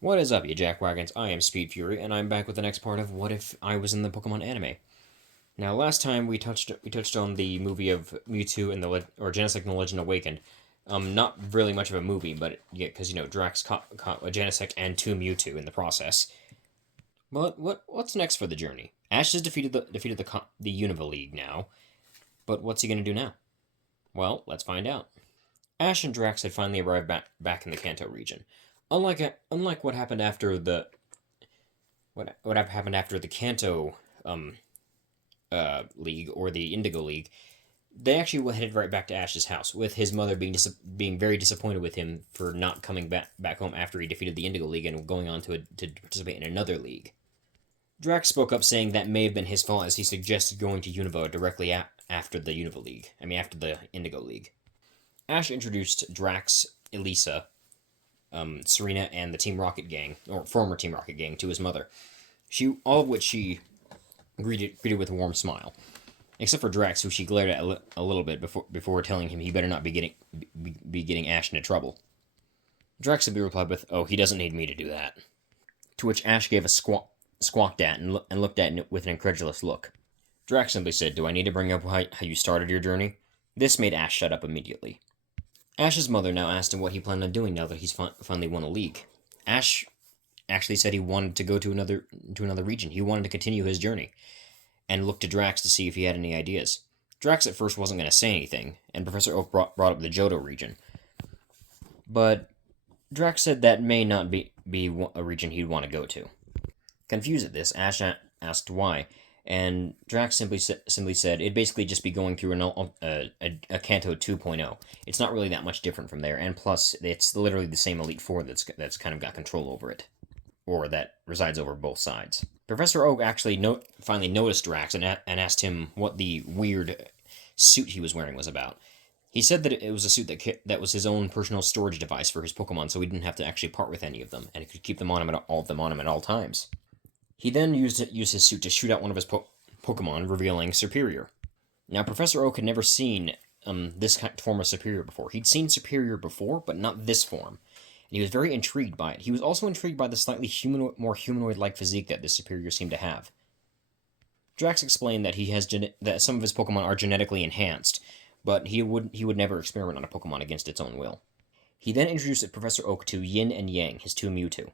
What is up, you jackwagons? I am Speed Fury, and I'm back with the next part of What If I Was in the Pokemon anime. Now, last time we touched on the movie of Mewtwo and or Genesect and the Legend Awakened. Not really much of a movie, but yeah, because Drax caught a Genesect and two Mewtwo in the process. But what's next for the journey? Ash has defeated the Unova League now, but what's he gonna do now? Well, let's find out. Ash and Drax had finally arrived back in the Kanto region. Unlike what happened after the what happened after the Kanto League or the Indigo League, they actually headed right back to Ash's house, with his mother being very disappointed with him for not coming back home after he defeated the Indigo League and going on to participate in another league. Drax spoke up, saying that may have been his fault, as he suggested going to Unova directly after the Unova League. After the Indigo League. Ash introduced Drax, Elisa, Serena, and the Team Rocket gang, or former Team Rocket gang, to his mother. All of which she greeted with a warm smile, except for Drax, who she glared at a little bit before telling him he better not be getting Ash into trouble. Drax simply replied with, "Oh, he doesn't need me to do that." To which Ash gave a squawked at and looked at it with an incredulous look. Drax simply said, "Do I need to bring up how you started your journey?" This made Ash shut up immediately. Ash's mother now asked him what he planned on doing now that he's finally won a league. Ash actually said he wanted to go to another region. He wanted to continue his journey, and looked to Drax to see if he had any ideas. Drax at first wasn't going to say anything, and Professor Oak brought up the Johto region. But Drax said that may not be a region he'd want to go to. Confused at this, Ash asked why, and Drax simply said it'd basically just be going through a Kanto 2.0. It's not really that much different from there, and plus, it's literally the same Elite Four that's kind of got control over it, or that resides over both sides. Professor Oak actually finally noticed Drax and asked him what the weird suit he was wearing was about. He said that it was a suit that was his own personal storage device for his Pokemon, so he didn't have to actually part with any of them, and he could keep them on him at all times. He then used his suit to shoot out one of his Pokemon, revealing Superior. Now, Professor Oak had never seen this form of Superior before. He'd seen Superior before, but not this form, and he was very intrigued by it. He was also intrigued by the slightly more humanoid-like physique that this Superior seemed to have. Drax explained that that some of his Pokemon are genetically enhanced, but he would never experiment on a Pokemon against its own will. He then introduced Professor Oak to Yin and Yang, his two Mewtwo.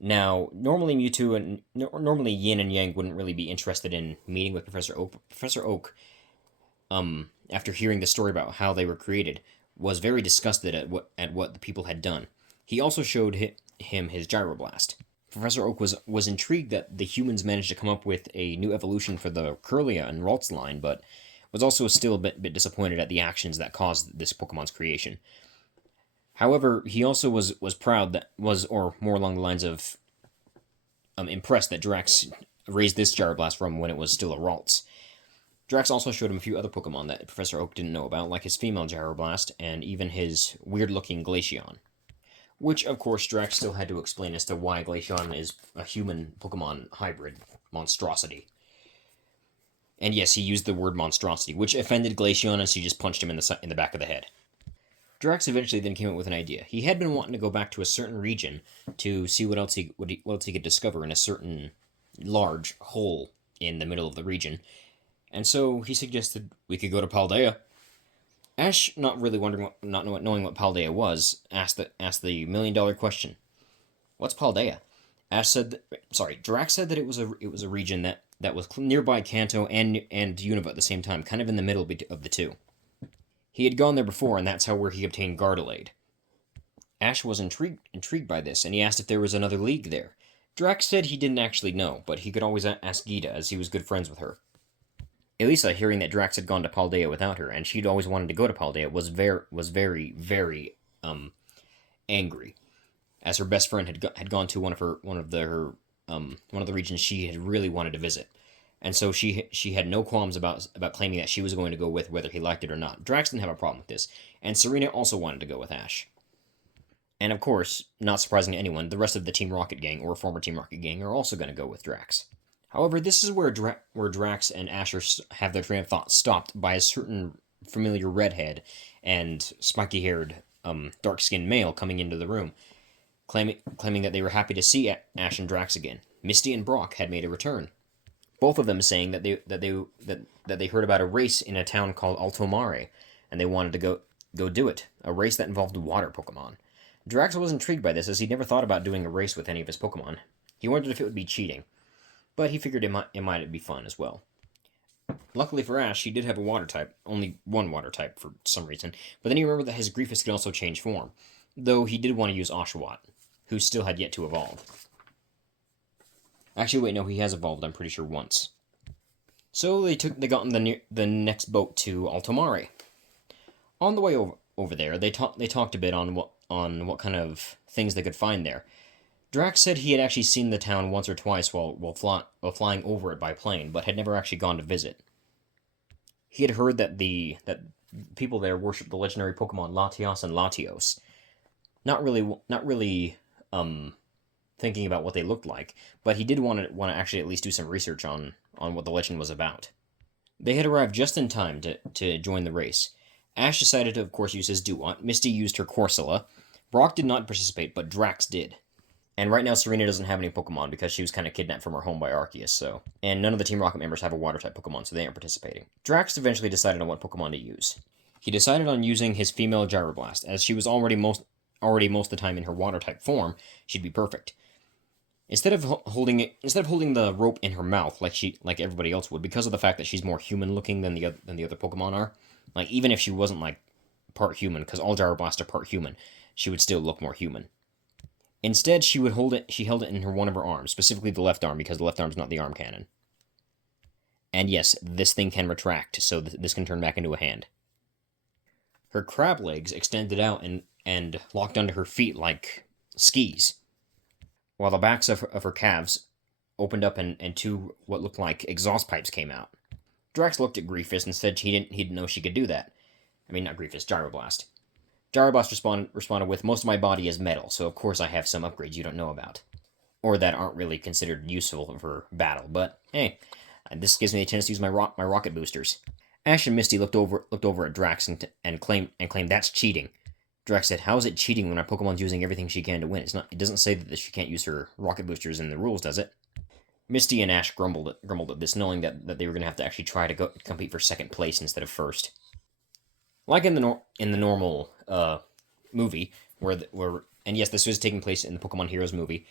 Now, normally Yin and Yang wouldn't really be interested in meeting with Professor Oak. But Professor Oak, after hearing the story about how they were created, was very disgusted at what the people had done. He also showed him his Gyroblast. Professor Oak was intrigued that the humans managed to come up with a new evolution for the Kirlia and Ralts line, but was also still a bit disappointed at the actions that caused this Pokemon's creation. However, he also was proud or more along the lines of impressed that Drax raised this Gyroblast from when it was still a Ralts. Drax also showed him a few other Pokemon that Professor Oak didn't know about, like his female Gyroblast and even his weird-looking Glaceon. Which, of course, Drax still had to explain as to why Glaceon is a human Pokemon hybrid monstrosity. And yes, he used the word monstrosity, which offended Glaceon as he just punched him in the back of the head. Drax eventually then came up with an idea. He had been wanting to go back to a certain region to see what else he could discover in a certain large hole in the middle of the region, and so he suggested we could go to Paldea. Ash, not knowing what Paldea was, asked the $1,000,000 question: "What's Paldea?" Drax said that it was a region that was nearby Kanto and Unova at the same time, kind of in the middle of the two. He had gone there before, and that's where he obtained Gardelade. Ash was intrigued by this, and he asked if there was another league there. Drax said he didn't actually know, but he could always ask Gita, as he was good friends with her. Elisa, hearing that Drax had gone to Paldea without her, and she'd always wanted to go to Paldea, was very, very angry, as her best friend had gone to one of the regions she had really wanted to visit. And so she had no qualms about claiming that she was going to go with whether he liked it or not. Drax didn't have a problem with this, and Serena also wanted to go with Ash. And of course, not surprising to anyone, the rest of the Team Rocket gang, or former Team Rocket gang, are also going to go with Drax. However, this is where Drax and Asher have their train of thought stopped by a certain familiar redhead and spiky-haired, dark-skinned male coming into the room. claiming that they were happy to see Ash and Drax again. Misty and Brock had made a return. Both of them saying that they heard about a race in a town called Altomare, and they wanted to go do it. A race that involved water Pokemon. Drax was intrigued by this, as he'd never thought about doing a race with any of his Pokemon. He wondered if it would be cheating, but he figured it might be fun as well. Luckily for Ash, he did have a water type, only one water type for some reason, but then he remembered that his Griefus could also change form, though he did want to use Oshawott, who still had yet to evolve. Actually, wait, no, he has evolved, I'm pretty sure, once. So they got on the next boat to Altomare. On the way over there, they talked a bit on what kind of things they could find there. Drax said he had actually seen the town once or twice while flying over it by plane, but had never actually gone to visit. He had heard that people there worship the legendary Pokemon Latios and Latios. Not really thinking about what they looked like, but he did want to actually at least do some research on what the legend was about. They had arrived just in time to join the race. Ash decided to, of course, use his Dewott. Misty used her Corsola. Brock did not participate, but Drax did. And right now, Serena doesn't have any Pokemon because she was kind of kidnapped from her home by Arceus, so... And none of the Team Rocket members have a Water-type Pokemon, so they aren't participating. Drax eventually decided on what Pokemon to use. He decided on using his female Gyroblast, as she was already most of the time in her Water-type form. She'd be perfect. Instead of holding the rope in her mouth like everybody else would, because of the fact that she's more human-looking than the other Pokemon are, like even if she wasn't like part human, because all Gyroblasts are part human, she would still look more human. Instead, she held it in one of her arms, specifically the left arm, because the left arm's not the arm cannon. And yes, this thing can retract, so this can turn back into a hand. Her crab legs extended out and locked onto her feet like skis, while the backs of her calves opened up and two what looked like exhaust pipes came out. Drax looked at Griefus and said he didn't know she could do that. I mean, not Griefus, Gyroblast. Gyroblast responded with, "Most of my body is metal, so of course I have some upgrades you don't know about. Or that aren't really considered useful for battle, but hey, this gives me a chance to use my rocket boosters." Ash and Misty looked over at Drax and claimed that's cheating. Drax said, "How is it cheating when our Pokemon's using everything she can to win? It doesn't say that she can't use her rocket boosters in the rules, does it?" Misty and Ash grumbled at this, knowing that they were going to have to actually try to compete for second place instead of first. Like in the normal movie, and yes, this was taking place in the Pokemon Heroes movie.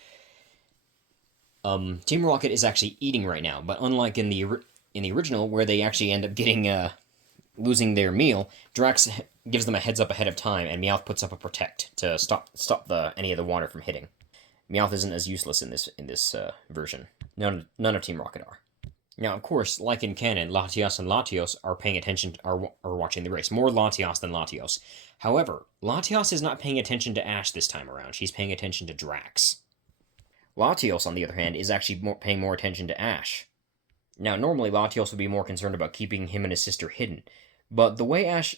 Team Rocket is actually eating right now, but unlike in the original, where they actually end up getting losing their meal, Drax gives them a heads up ahead of time, and Meowth puts up a protect to stop any of the water from hitting. Meowth isn't as useless in this version. None of Team Rocket are. Now, of course, like in canon, Latios and Latios are paying attention, are watching the race. More Latios than Latios. However, Latios is not paying attention to Ash this time around. She's paying attention to Drax. Latios, on the other hand, is actually paying more attention to Ash. Now, normally Latios would be more concerned about keeping him and his sister hidden, but the way Ash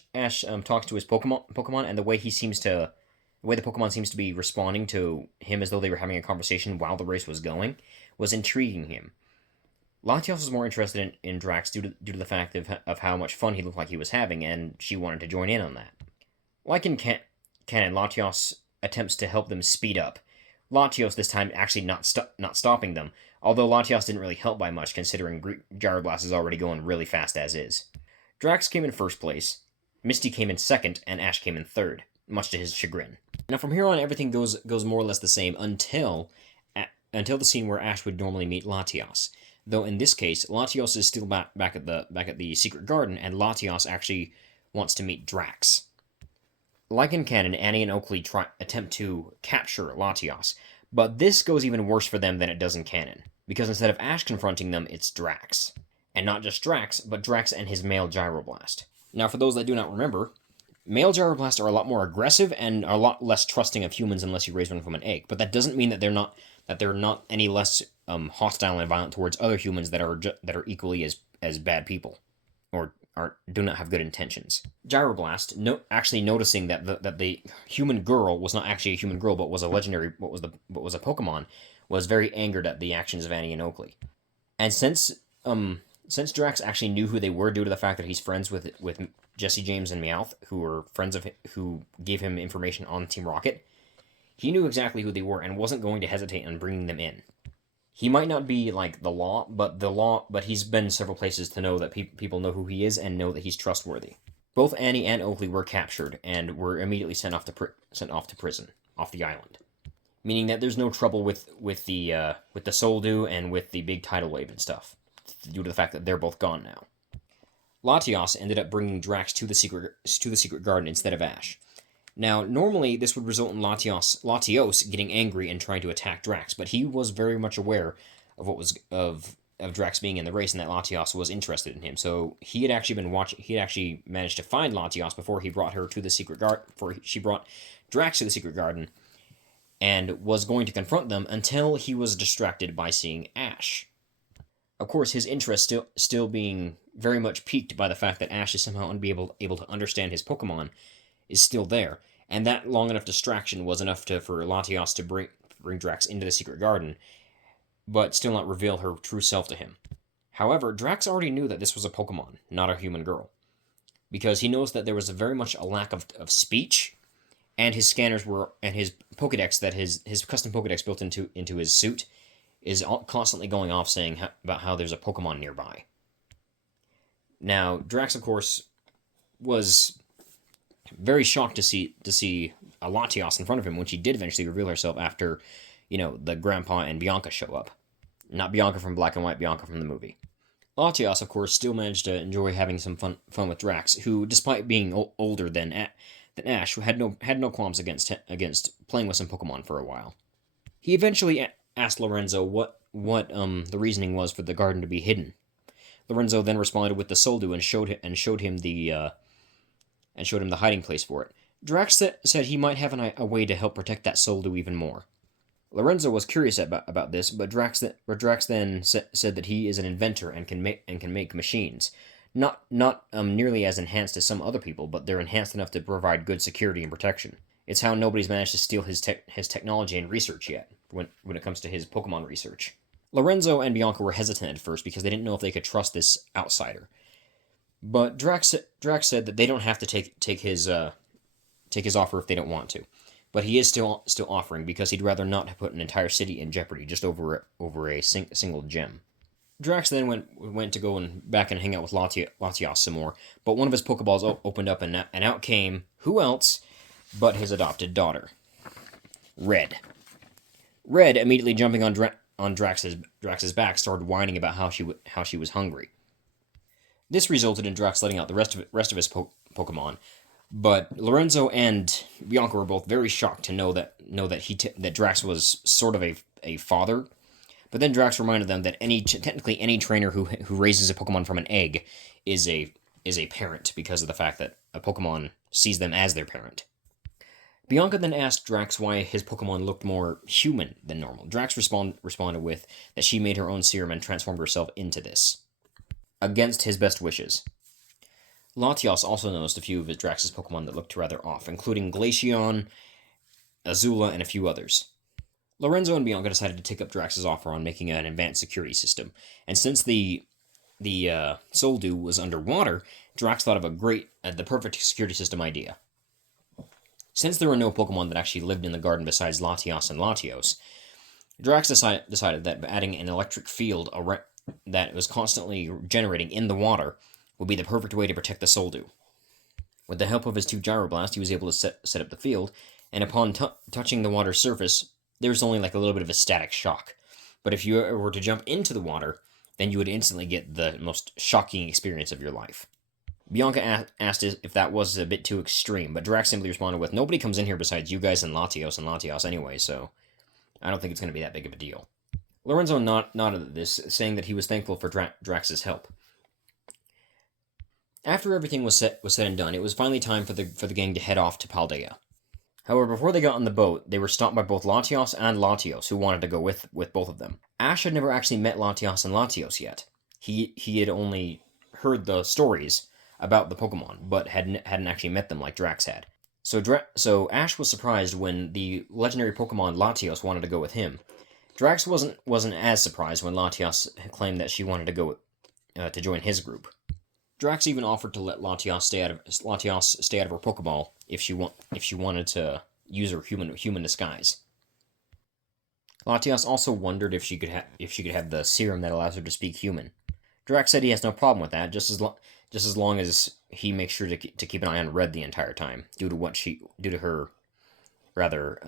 talks to his Pokemon and the way the Pokemon seems to be responding to him as though they were having a conversation while the race was going, was intriguing him. Latios was more interested in Drax due to the fact of how much fun he looked like he was having, and she wanted to join in on that. Like in canon, Latios attempts to help them speed up. Latios this time actually not stopping them, although Latios didn't really help by much considering Gyroblast is already going really fast as is. Drax came in first place, Misty came in second, and Ash came in third, much to his chagrin. Now from here on, everything goes more or less the same until the scene where Ash would normally meet Latios. Though in this case, Latios is still back at the secret garden, and Latios actually wants to meet Drax. Like in canon, Annie and Oakley attempt to capture Latios, but this goes even worse for them than it does in canon, because instead of Ash confronting them, it's Drax. And not just Drax, but Drax and his male Gyroblast. Now, for those that do not remember, male Gyroblasts are a lot more aggressive and are a lot less trusting of humans unless you raise one from an egg, but that doesn't mean that they're not any less hostile and violent towards other humans that are equally as bad people, or do not have good intentions. Gyroblast, actually noticing that the human girl was not actually a human girl, but was a legendary, what was a Pokemon, was very angered at the actions of Annie and Oakley. And since Drax actually knew who they were due to the fact that he's friends with Jesse James and Meowth, who gave him information on Team Rocket, He knew exactly who they were and wasn't going to hesitate on bringing them in. He might not be like but he's been several places to know that people know who he is and know that he's trustworthy. Both Annie and Oakley were captured and were immediately sent off to prison, off the island, meaning that there's no trouble with the Soldu and with the big tidal wave and stuff, due to the fact that they're both gone now. Latios ended up bringing Drax to the secret garden instead of Ash. Now, normally this would result in Latios getting angry and trying to attack Drax, but he was very much aware of what was of Drax being in the race and that Latios was interested in him. So he had actually been watching. He had actually managed to find Latios before he brought her to the secret garden. Before she brought Drax to the secret garden, and was going to confront them until he was distracted by seeing Ash. Of course, his interest still being very much piqued by the fact that Ash is somehow able to understand his Pokemon is still there, and that long enough distraction was enough for Latios to bring Drax into the secret garden, but still not reveal her true self to him. However, Drax already knew that this was a Pokemon, not a human girl, because he knows that there was very much a lack of speech, and his scanners and his Pokedex, that his custom Pokedex built into his suit, is constantly going off saying about how there's a Pokemon nearby. Now, Drax, of course, was very shocked to see a Latios in front of him when she did eventually reveal herself after, the Grandpa and Bianca show up. Not Bianca from Black and White, Bianca from the movie. Latios, of course, still managed to enjoy having some fun with Drax, who, despite being older than Ash, had no qualms against playing with some Pokemon for a while. He eventually asked Lorenzo what the reasoning was for the garden to be hidden. Lorenzo then responded with the Soldu and showed him the hiding place for it. Drax said he might have a way to help protect that Soldu even more. Lorenzo was curious about this, but Drax then said that he is an inventor and can make machines, not nearly as enhanced as some other people, but they're enhanced enough to provide good security and protection. It's how nobody's managed to steal his technology and research yet when it comes to his Pokemon research. Lorenzo and Bianca were hesitant at first because they didn't know if they could trust this outsider. But Drax said that they don't have to take his offer if they don't want to. But he is still offering because he'd rather not have put an entire city in jeopardy just over a single gem. Drax then went to go back and hang out with Latios some more, but one of his Pokeballs opened up and out came who else but his adopted daughter, Red. Red, immediately jumping on Drax's back, started whining about how she was hungry. This resulted in Drax letting out the rest of his Pokemon, but Lorenzo and Bianca were both very shocked to know that Drax was sort of a father. But then Drax reminded them that technically any trainer who raises a Pokemon from an egg is a parent because of the fact that a Pokemon sees them as their parent. Bianca then asked Drax why his Pokemon looked more human than normal. Drax responded with that she made her own serum and transformed herself into this, against his best wishes. Latios also noticed a few of Drax's Pokemon that looked rather off, including Glaceon, Azula, and a few others. Lorenzo and Bianca decided to take up Drax's offer on making an advanced security system, and since the Soldu was underwater, Drax thought of the perfect security system idea. Since there were no Pokemon that actually lived in the garden besides Latios and Latios, Drax decided that adding an electric field that was constantly generating in the water would be the perfect way to protect the Soldu. With the help of his 2 Gyroblasts, he was able to set up the field, and upon touching the water's surface, there was only like a little bit of a static shock. But if you were to jump into the water, then you would instantly get the most shocking experience of your life. Bianca asked if that was a bit too extreme, but Drax simply responded with, "Nobody comes in here besides you guys and Latios anyway, so I don't think it's going to be that big of a deal." Lorenzo nodded at this, saying that he was thankful for Drax's help. After everything was said and done, it was finally time for the gang to head off to Paldea. However, before they got on the boat, they were stopped by both Latios and Latios, who wanted to go with both of them. Ash had never actually met Latios and Latios yet. He had only heard the stories about the Pokemon, but hadn't actually met them like Drax had. So Ash was surprised when the legendary Pokemon Latios wanted to go with him. Drax wasn't as surprised when Latios claimed that she wanted to go to join his group. Drax even offered to let Latios stay out of her Pokeball if she wanted to use her human disguise. Latias also wondered if she could have the serum that allows her to speak human. Drax said he has no problem with that, just as long as he makes sure to keep an eye on Red the entire time, due to her rather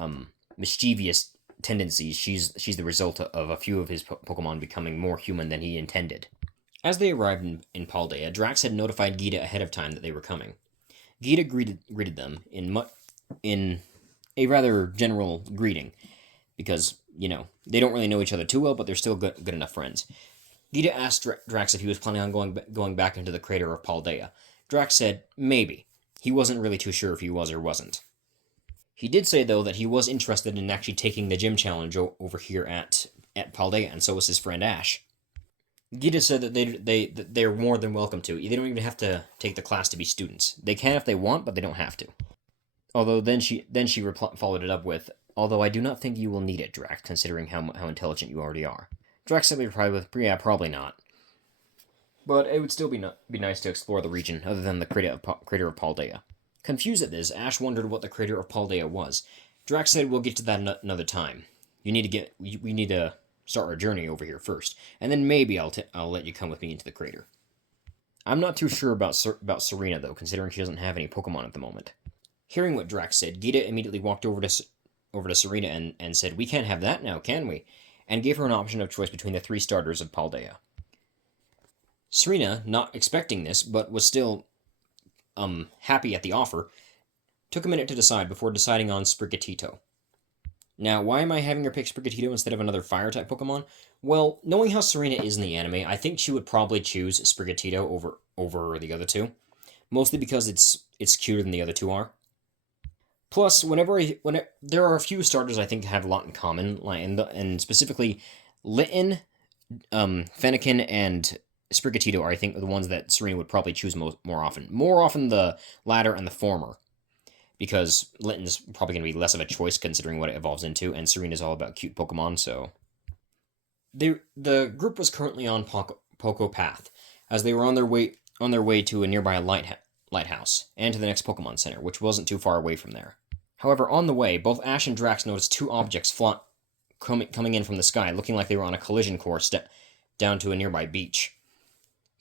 mischievous tendencies. She's the result of a few of his Pokemon becoming more human than he intended. As they arrived in Paldea, Drax had notified Gita ahead of time that they were coming. Gita greeted them in a rather general greeting, because, they don't really know each other too well, but they're still good enough friends. Gita asked Drax if he was planning on going back into the crater of Paldea. Drax said maybe. He wasn't really too sure if he was or wasn't. He did say, though, that he was interested in actually taking the gym challenge over here at Paldea, and so was his friend Ash. Gita said that they're more than welcome to. They don't even have to take the class to be students. They can if they want, but they don't have to. Although then she followed it up with, "Although I do not think you will need it, Drax, considering how intelligent you already are." Drax said "Yeah, probably not. But it would still be nice to explore the region other than the crater of Paldea." Confused at this, Ash wondered what the crater of Paldea was. Drax said, "We'll get to that another time. We need to start our journey over here first, and then maybe I'll let you come with me into the crater." I'm not too sure about Serena, though, considering she doesn't have any Pokemon at the moment. Hearing what Drax said, Gita immediately walked over to Serena and said, "We can't have that now, can we?" and gave her an option of choice between the 3 starters of Paldea. Serena, not expecting this, but was still happy at the offer, took a minute to decide before deciding on Sprigatito. Now, why am I having her pick Sprigatito instead of another Fire-type Pokemon? Well, knowing how Serena is in the anime, I think she would probably choose Sprigatito over the other two, mostly because it's cuter than the other two are. Plus, when there are a few starters I think have a lot in common, and specifically Litten, Fennekin, and Sprigatito are, I think, the ones that Serena would probably choose more often. More often the latter and the former, because Litten's probably going to be less of a choice considering what it evolves into, and Serena's all about cute Pokemon, so... The group was currently on Poco Path, as they were on their way to a nearby lighthouse, and to the next Pokemon Center, which wasn't too far away from there. However, on the way, both Ash and Drax noticed 2 objects coming in from the sky, looking like they were on a collision course down to a nearby beach.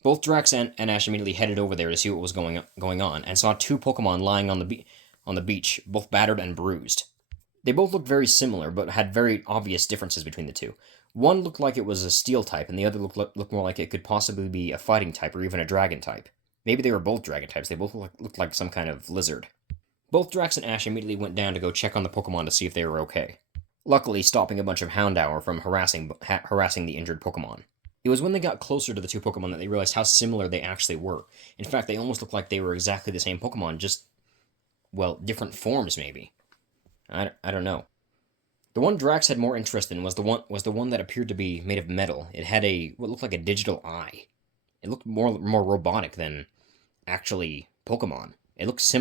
Both Drax and Ash immediately headed over there to see what was going on, and saw 2 Pokemon lying on the beach, both battered and bruised. They both looked very similar, but had very obvious differences between the two. One looked like it was a steel type, and the other looked more like it could possibly be a fighting type or even a dragon type. Maybe they were both dragon types. They both looked like some kind of lizard. Both Drax and Ash immediately went down to go check on the Pokemon to see if they were okay, luckily stopping a bunch of Houndour from harassing the injured Pokemon. It was when they got closer to the 2 Pokemon that they realized how similar they actually were. In fact, they almost looked like they were exactly the same Pokemon, just, well, different forms maybe. I don't know. The one Drax had more interest in was the one that appeared to be made of metal. It had what looked like a digital eye. It looked more robotic than actually Pokemon. It looked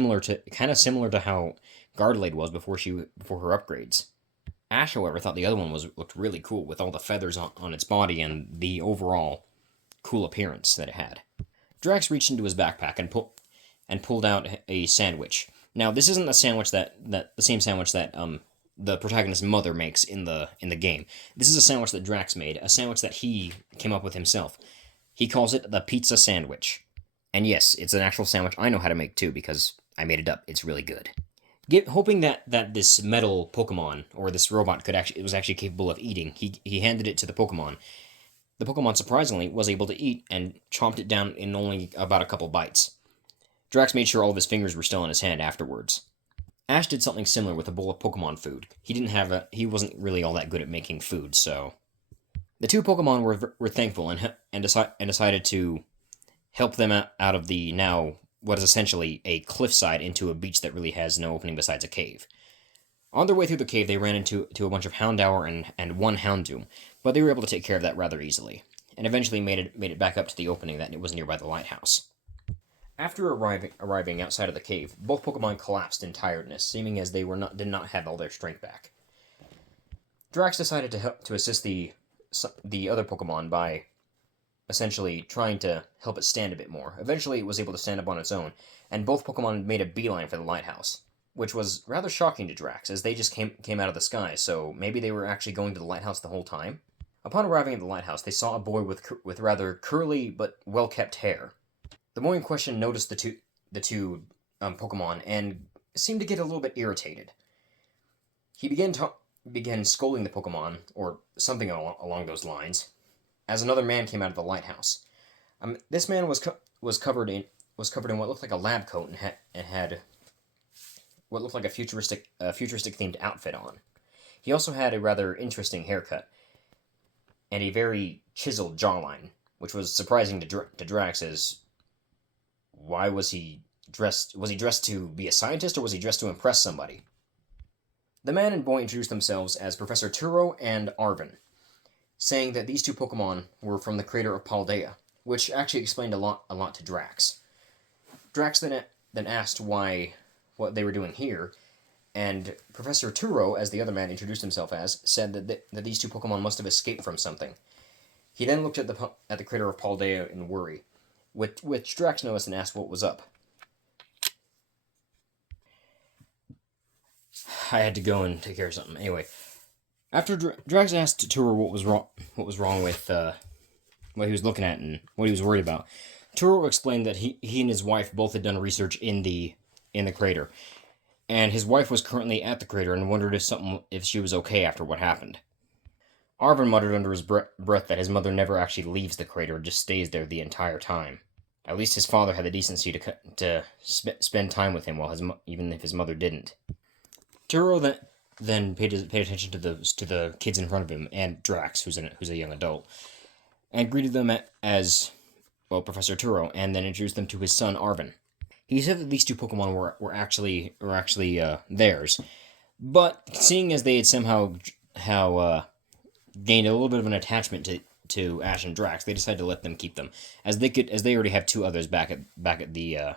kind of similar to how Gardlade was before her upgrades. Ash, however, thought the other one looked really cool with all the feathers on its body and the overall cool appearance that it had. Drax reached into his backpack and pulled out a sandwich. Now, this isn't the same sandwich that the protagonist's mother makes in the game. This is a sandwich that Drax made, a sandwich that he came up with himself. He calls it the pizza sandwich. And yes, it's an actual sandwich I know how to make too, because I made it up. It's really good. Hoping that this metal Pokemon, or this robot, was actually capable of eating, he handed it to the Pokemon. The Pokemon, surprisingly, was able to eat and chomped it down in only about a couple bites. Drax made sure all of his fingers were still in his hand afterwards. Ash did something similar with a bowl of Pokemon food. He wasn't really all that good at making food, so... The 2 Pokemon were thankful and decided to help them out of the now what is essentially a cliffside into a beach that really has no opening besides a cave. On their way through the cave, they ran into a bunch of Houndour and 1 Houndoom, but they were able to take care of that rather easily, and eventually made it back up to the opening that was nearby the lighthouse. After arriving outside of the cave, both Pokemon collapsed in tiredness, seeming as they did not have all their strength back. Drax decided to assist the other Pokemon by essentially trying to help it stand a bit more. Eventually, it was able to stand up on its own, and both Pokemon made a beeline for the lighthouse. which was rather shocking to Drax, as they just came out of the sky, so maybe they were actually going to the lighthouse the whole time? Upon arriving at the lighthouse, they saw a boy with rather curly but well-kept hair. The boy in question noticed the two Pokemon and seemed to get a little bit irritated. He began scolding the Pokemon, or something along those lines, as another man came out of the lighthouse. This man was covered in what looked like a lab coat and had what looked like a futuristic themed outfit on. He also had a rather interesting haircut and a very chiseled jawline, which was surprising to Drax. As why was he dressed? Was he dressed to be a scientist, or was he dressed to impress somebody? The man and boy introduced themselves as Professor Turo and Arvin, saying that these two Pokemon were from the creator of Paldea, which actually explained a lot to Drax. Drax then asked what they were doing here, and Professor Turo, as the other man introduced himself as, said that these two Pokemon must have escaped from something. He then looked at the creator of Paldea in worry, which Drax noticed and asked what was up. I had to go and take care of something. Anyway, after Drax asked Turo what was wrong with what he was looking at and what he was worried about, Turo explained that he and his wife both had done research in the crater, and his wife was currently at the crater and wondered if she was okay after what happened. Arvin muttered under his breath that his mother never actually leaves the crater, just stays there the entire time. At least his father had the decency to spend time with him, even if his mother didn't. Turo then paid attention to the kids in front of him and Drax, who's a young adult, and greeted them as Professor Turo, and then introduced them to his son Arvin. He said that these two Pokemon were actually theirs, but seeing as they had somehow gained a little bit of an attachment to Ash and Drax, they decided to let them keep them, as they already have two others back at the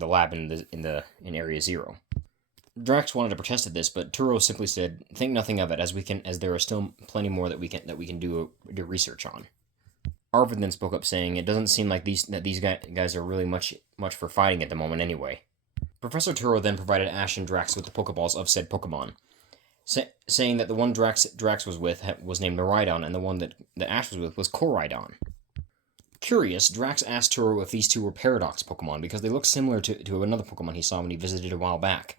lab in Area 0. Drax wanted to protest at this, but Turo simply said, "Think nothing of it, as there are still plenty more that we can do research on." Arvin then spoke up, saying, "It doesn't seem like these guys are really much for fighting at the moment anyway." Professor Turo then provided Ash and Drax with the Pokeballs of said Pokemon, saying that the one Drax was with was named Miraidon, and the one that Ash was with was Koraidon. Curious, Drax asked Turo if these two were Paradox Pokemon, because they looked similar to another Pokemon he saw when he visited a while back.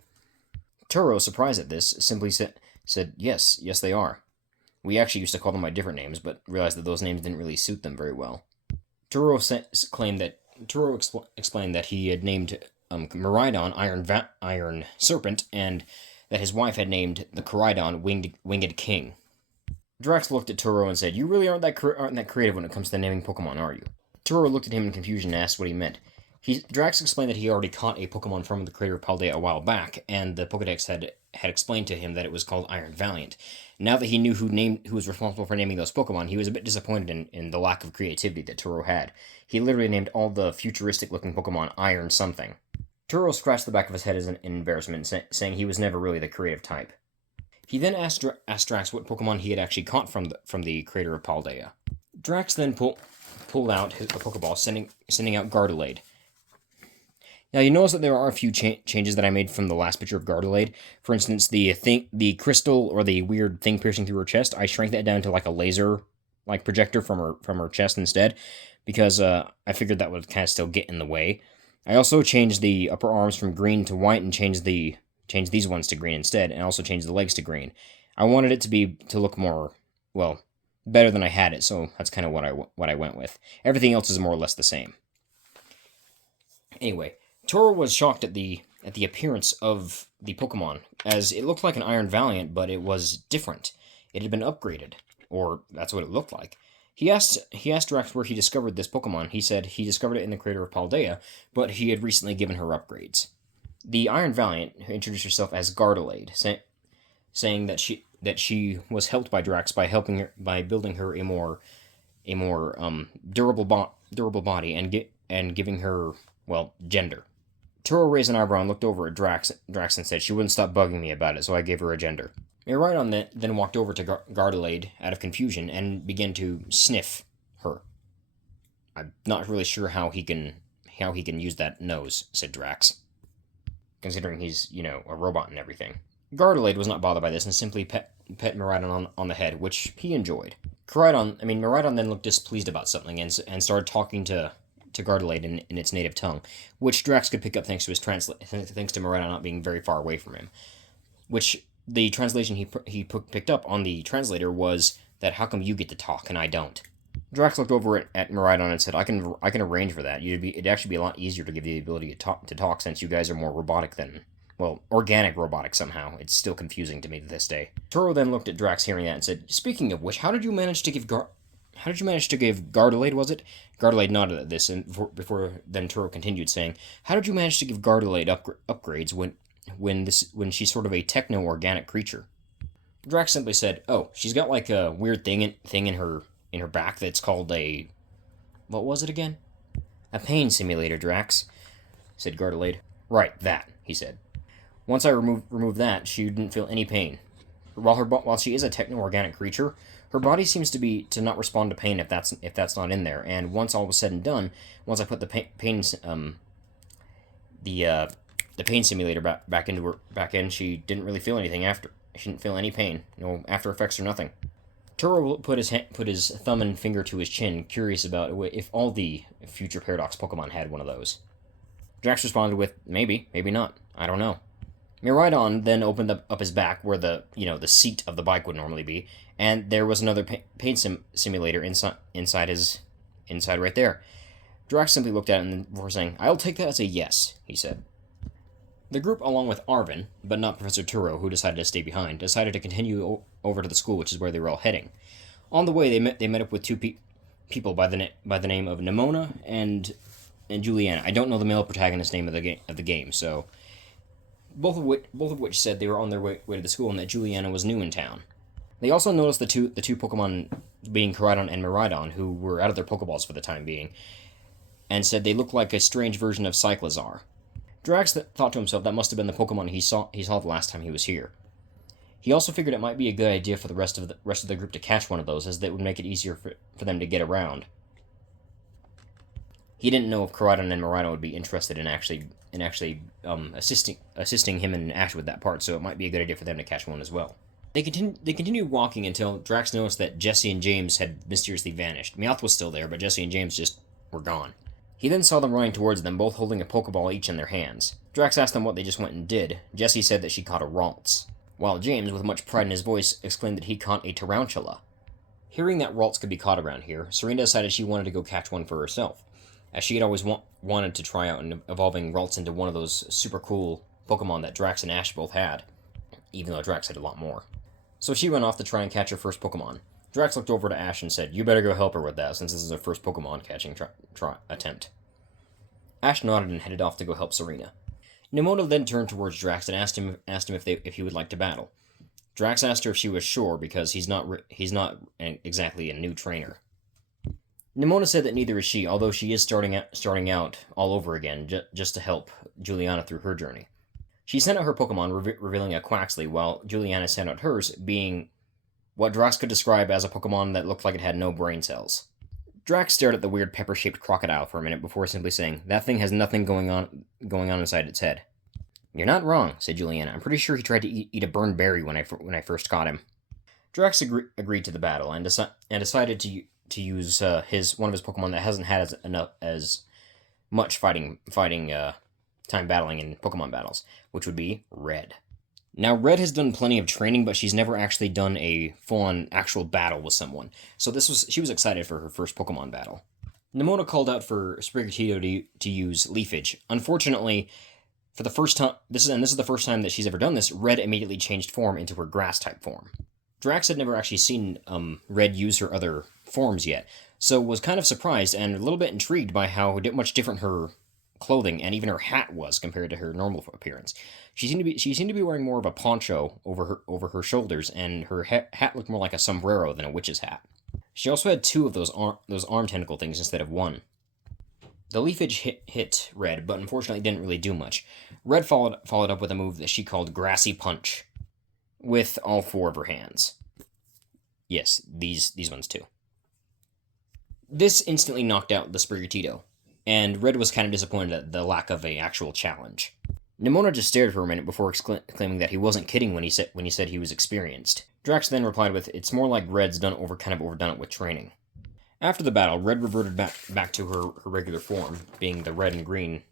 Turo, surprised at this, simply said, yes, they are. We actually used to call them by different names, but realized that those names didn't really suit them very well. Turo explained that he had named Miraidon Iron Serpent, and that his wife had named the Koraidon Winged King. Drax looked at Turo and said, "You really aren't that creative when it comes to naming Pokemon, are you?" Turo looked at him in confusion and asked what he meant. Drax explained that he already caught a Pokemon from the creator of Paldea a while back, and the Pokedex had explained to him that it was called Iron Valiant. Now that he knew who was responsible for naming those Pokemon, he was a bit disappointed in the lack of creativity that Turo had. He literally named all the futuristic-looking Pokemon Iron something. Turo scratched the back of his head in embarrassment, saying he was never really the creative type. He then asked Drax what Pokemon he had actually caught from the creator of Paldea. Drax then pulled out a Pokeball, sending out Gardelade. Now, you notice that there are a few changes that I made from the last picture of Gardelade. For instance, the crystal or the weird thing piercing through her chest, I shrank that down to like a laser projector from her chest instead, because I figured that would kind of still get in the way. I also changed the upper arms from green to white and changed these ones to green instead, and also changed the legs to green. I wanted it to look more, better than I had it, so that's kind of what I went with. Everything else is more or less the same. Anyway, Toro was shocked at the appearance of the Pokemon, as it looked like an Iron Valiant, but it was different. It had been upgraded, or that's what it looked like. He asked Drax where he discovered this Pokemon. He said he discovered it in the creator of Paldea, but he had recently given her upgrades. The Iron Valiant introduced herself as Gardelade, saying that she was helped by Drax by building her a more durable body and giving her gender. Turo raised an eyebrow and looked over at Drax and said she wouldn't stop bugging me about it, so I gave her a gender. Miraidon then walked over to Gardelade out of confusion and began to sniff her. "I'm not really sure how he can use that nose," said Drax. considering he's, a robot and everything. Gardelade was not bothered by this and simply pet Miraidon on the head, which he enjoyed. Miraidon then looked displeased about something and started talking to Gardelade in its native tongue, which Drax could pick up thanks to thanks to Miraidon not being very far away from him. Which the translation he picked up on the translator was that how come you get to talk and I don't? Drax looked over at Miraidon and said, "I can arrange for that. It'd actually be a lot easier to give you the ability to talk since you guys are more robotic than." Well, organic robotic somehow. It's still confusing to me to this day. Turo then looked at Drax hearing that and said, "Speaking of which, how did you manage to give Gardelade, was it?" Gardelade nodded at this, and before then Turo continued saying, "How did you manage to give Gardelade upgrades when she's sort of a techno-organic creature?" Drax simply said, "Oh, she's got like a weird thing in her back that's called a... What was it again?" "A pain simulator, Drax," said Gardelade. "Right, that," he said. "Once I removed that, she didn't feel any pain. While she is a techno-organic creature, her body seems to not respond to pain if that's not in there. And once all was said and done, once I put the pain simulator back in, she didn't really feel anything after. She didn't feel any pain, no after effects or nothing." Turo put his thumb and finger to his chin, curious about if all the future Paradox Pokemon had one of those. Drax responded with, "Maybe, maybe not. I don't know." Miraidon then opened up his back where the seat of the bike would normally be, and there was another pain simulator inside right there. Drax simply looked at it and before saying, "I'll take that as a yes," he said. The group, along with Arvin, but not Professor Turo, who decided to stay behind, decided to continue over to the school, which is where they were all heading. On the way, they met up with two people by the name of Nimona and Juliana. I don't know the male protagonist's name of the game, so both of which said they were on their way to the school and that Juliana was new in town. They also noticed the two Pokemon being Koraidon and Miraidon, who were out of their Pokeballs for the time being, and said they looked like a strange version of Cyclizar. Drax thought to himself that must have been the Pokemon he saw the last time he was here. He also figured it might be a good idea for the rest of the group to catch one of those, as that would make it easier for them to get around. He didn't know if Koraidon and Miraidon would be interested in actually assisting him and Ash with that part, so it might be a good idea for them to catch one as well. They continued walking until Drax noticed that Jesse and James had mysteriously vanished. Meowth was still there, but Jesse and James just were gone. He then saw them running towards them, both holding a Pokeball each in their hands. Drax asked them what they just went and did. Jesse said that she caught a Ralts, while James, with much pride in his voice, exclaimed that he caught a Tarantula. Hearing that Ralts could be caught around here, Serena decided she wanted to go catch one for herself, as she had always wanted to try out evolving Ralts into one of those super cool Pokemon that Drax and Ash both had, even though Drax had a lot more. So she went off to try and catch her first Pokemon. Drax looked over to Ash and said, "You better go help her with that, since this is her first Pokemon catching attempt." Ash nodded and headed off to go help Serena. Nimona then turned towards Drax and asked him if he would like to battle. Drax asked her if she was sure, because he's not exactly a new trainer. Nimona said that neither is she, although she is starting out all over again, just to help Juliana through her journey. She sent out her Pokemon, revealing a Quaxley, while Juliana sent out hers, being what Drax could describe as a Pokemon that looked like it had no brain cells. Drax stared at the weird pepper-shaped crocodile for a minute before simply saying, "That thing has nothing going on inside its head." "You're not wrong," said Juliana. "I'm pretty sure he tried to eat a burned berry when I first caught him." Drax agreed to the battle and decided to use one of his Pokemon that hasn't had as much fighting time battling in Pokemon battles, which would be Red. Now, Red has done plenty of training, but she's never actually done a full-on actual battle with someone, so she was excited for her first Pokemon battle. Nimona called out for Sprigatito to use Leafage. Unfortunately, for the first time, this is the first time that she's ever done this, Red immediately changed form into her Grass-type form. Drax had never actually seen Red use her other forms yet, so was kind of surprised and a little bit intrigued by how much different her clothing and even her hat was compared to her normal appearance. She seemed to be wearing more of a poncho over her shoulders, and her hat looked more like a sombrero than a witch's hat. She also had two of those arm tentacle things instead of one. The Leafage hit Red, but unfortunately didn't really do much. Red followed up with a move that she called Grassy Punch, with all four of her hands. Yes, these ones too. This instantly knocked out the Sprigatito, and Red was kind of disappointed at the lack of an actual challenge. Nimona just stared for a minute before exclaiming that he wasn't kidding when he said he was experienced. Drax then replied with, "It's more like Red's overdone it with training." After the battle, Red reverted back to her regular form, being the red and green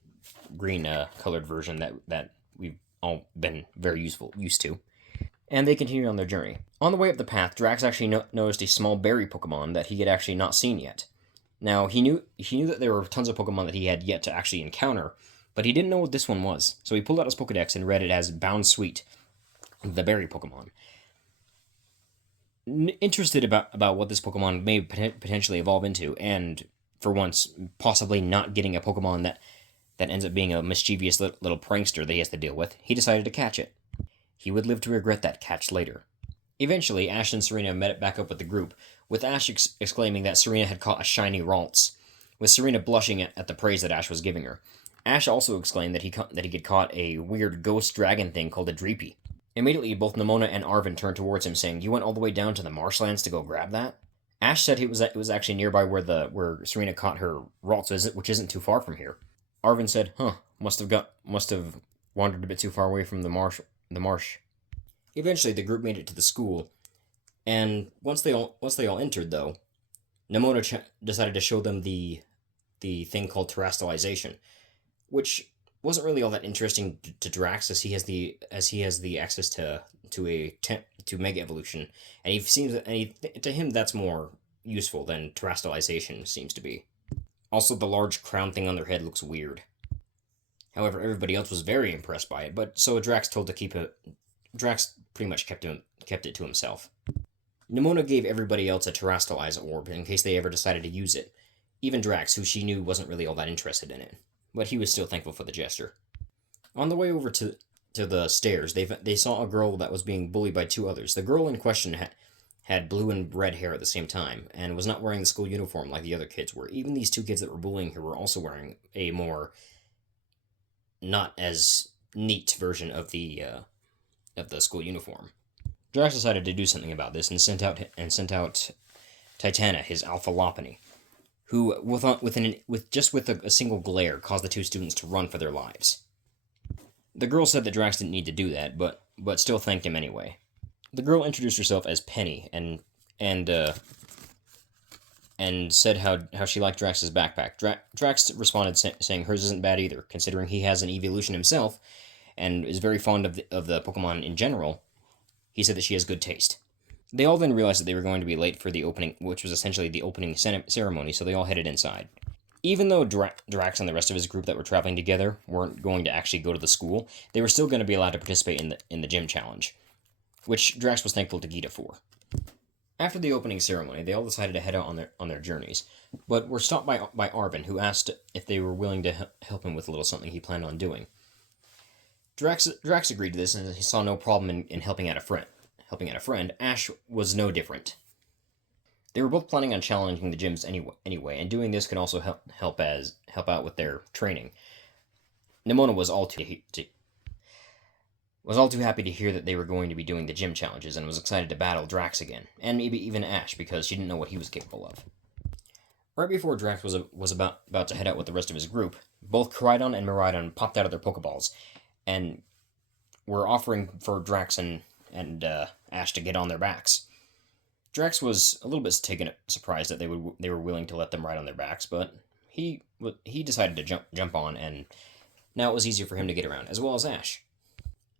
colored version that we've all been very used to. And they continued on their journey. On the way up the path, Drax actually noticed a small berry Pokemon that he had actually not seen yet. Now, he knew that there were tons of Pokemon that he had yet to actually encounter, but he didn't know what this one was. So he pulled out his Pokedex and read it as Bound Sweet, the berry Pokemon. Interested about what this Pokemon may potentially evolve into, and for once, possibly not getting a Pokemon that ends up being a mischievous little prankster that he has to deal with, he decided to catch it. He would live to regret that catch later. Eventually, Ash and Serena met back up with the group, with Ash exclaiming that Serena had caught a shiny Ralts, with Serena blushing at the praise that Ash was giving her. Ash also exclaimed that he had caught a weird ghost dragon thing called a Dreepy. Immediately, both Nimona and Arven turned towards him, saying, "You went all the way down to the marshlands to go grab that?" Ash said it was actually nearby where Serena caught her Ralts, which isn't too far from here. Arven said, "Huh, must have wandered a bit too far away from the marsh." Eventually, the group made it to the school, and once they all entered, though, Nimona decided to show them the thing called terastallization, which wasn't really all that interesting to Drax, as he has the access to Mega Evolution, and to him that's more useful than terastallization seems to be. Also, the large crown thing on their head looks weird. However, everybody else was very impressed by it, but so Drax told to keep it. Drax pretty much kept it to himself. Nimona gave everybody else a Terastallize orb in case they ever decided to use it. Even Drax, who she knew wasn't really all that interested in it, but he was still thankful for the gesture. On the way over to the stairs, they saw a girl that was being bullied by two others. The girl in question had blue and red hair at the same time, and was not wearing the school uniform like the other kids were. Even these two kids that were bullying her were also wearing a more not as neat version of the school uniform. Drax decided to do something about this and sent out Titana, his Alpha Lopunny, who with a single glare caused the two students to run for their lives. The girl said that Drax didn't need to do that, but still thanked him anyway. The girl introduced herself as Penny and said how she liked Drax's backpack. Drax responded saying hers isn't bad either, considering he has an evolution himself and is very fond of the Pokemon in general. He said that she has good taste. They all then realized that they were going to be late for the opening, which was essentially the opening ceremony, so they all headed inside. Even though Drax and the rest of his group that were traveling together weren't going to actually go to the school, they were still going to be allowed to participate in the gym challenge, which Drax was thankful to Gita for. After the opening ceremony, they all decided to head out on their journeys, but were stopped by Arven, who asked if they were willing to help him with a little something he planned on doing. Drax agreed to this, and he saw no problem in helping out a friend. Ash was no different. They were both planning on challenging the gyms anyway, and doing this could also help out with their training. Nimona was all too happy to hear that they were going to be doing the gym challenges, and was excited to battle Drax again, and maybe even Ash, because she didn't know what he was capable of. Right before Drax was about to head out with the rest of his group, both Koraidon and Miraidon popped out of their Pokeballs, and were offering for Drax and Ash to get on their backs. Drax was a little bit surprised that they were willing to let them ride on their backs, but he decided to jump on, and now it was easier for him to get around, as well as Ash.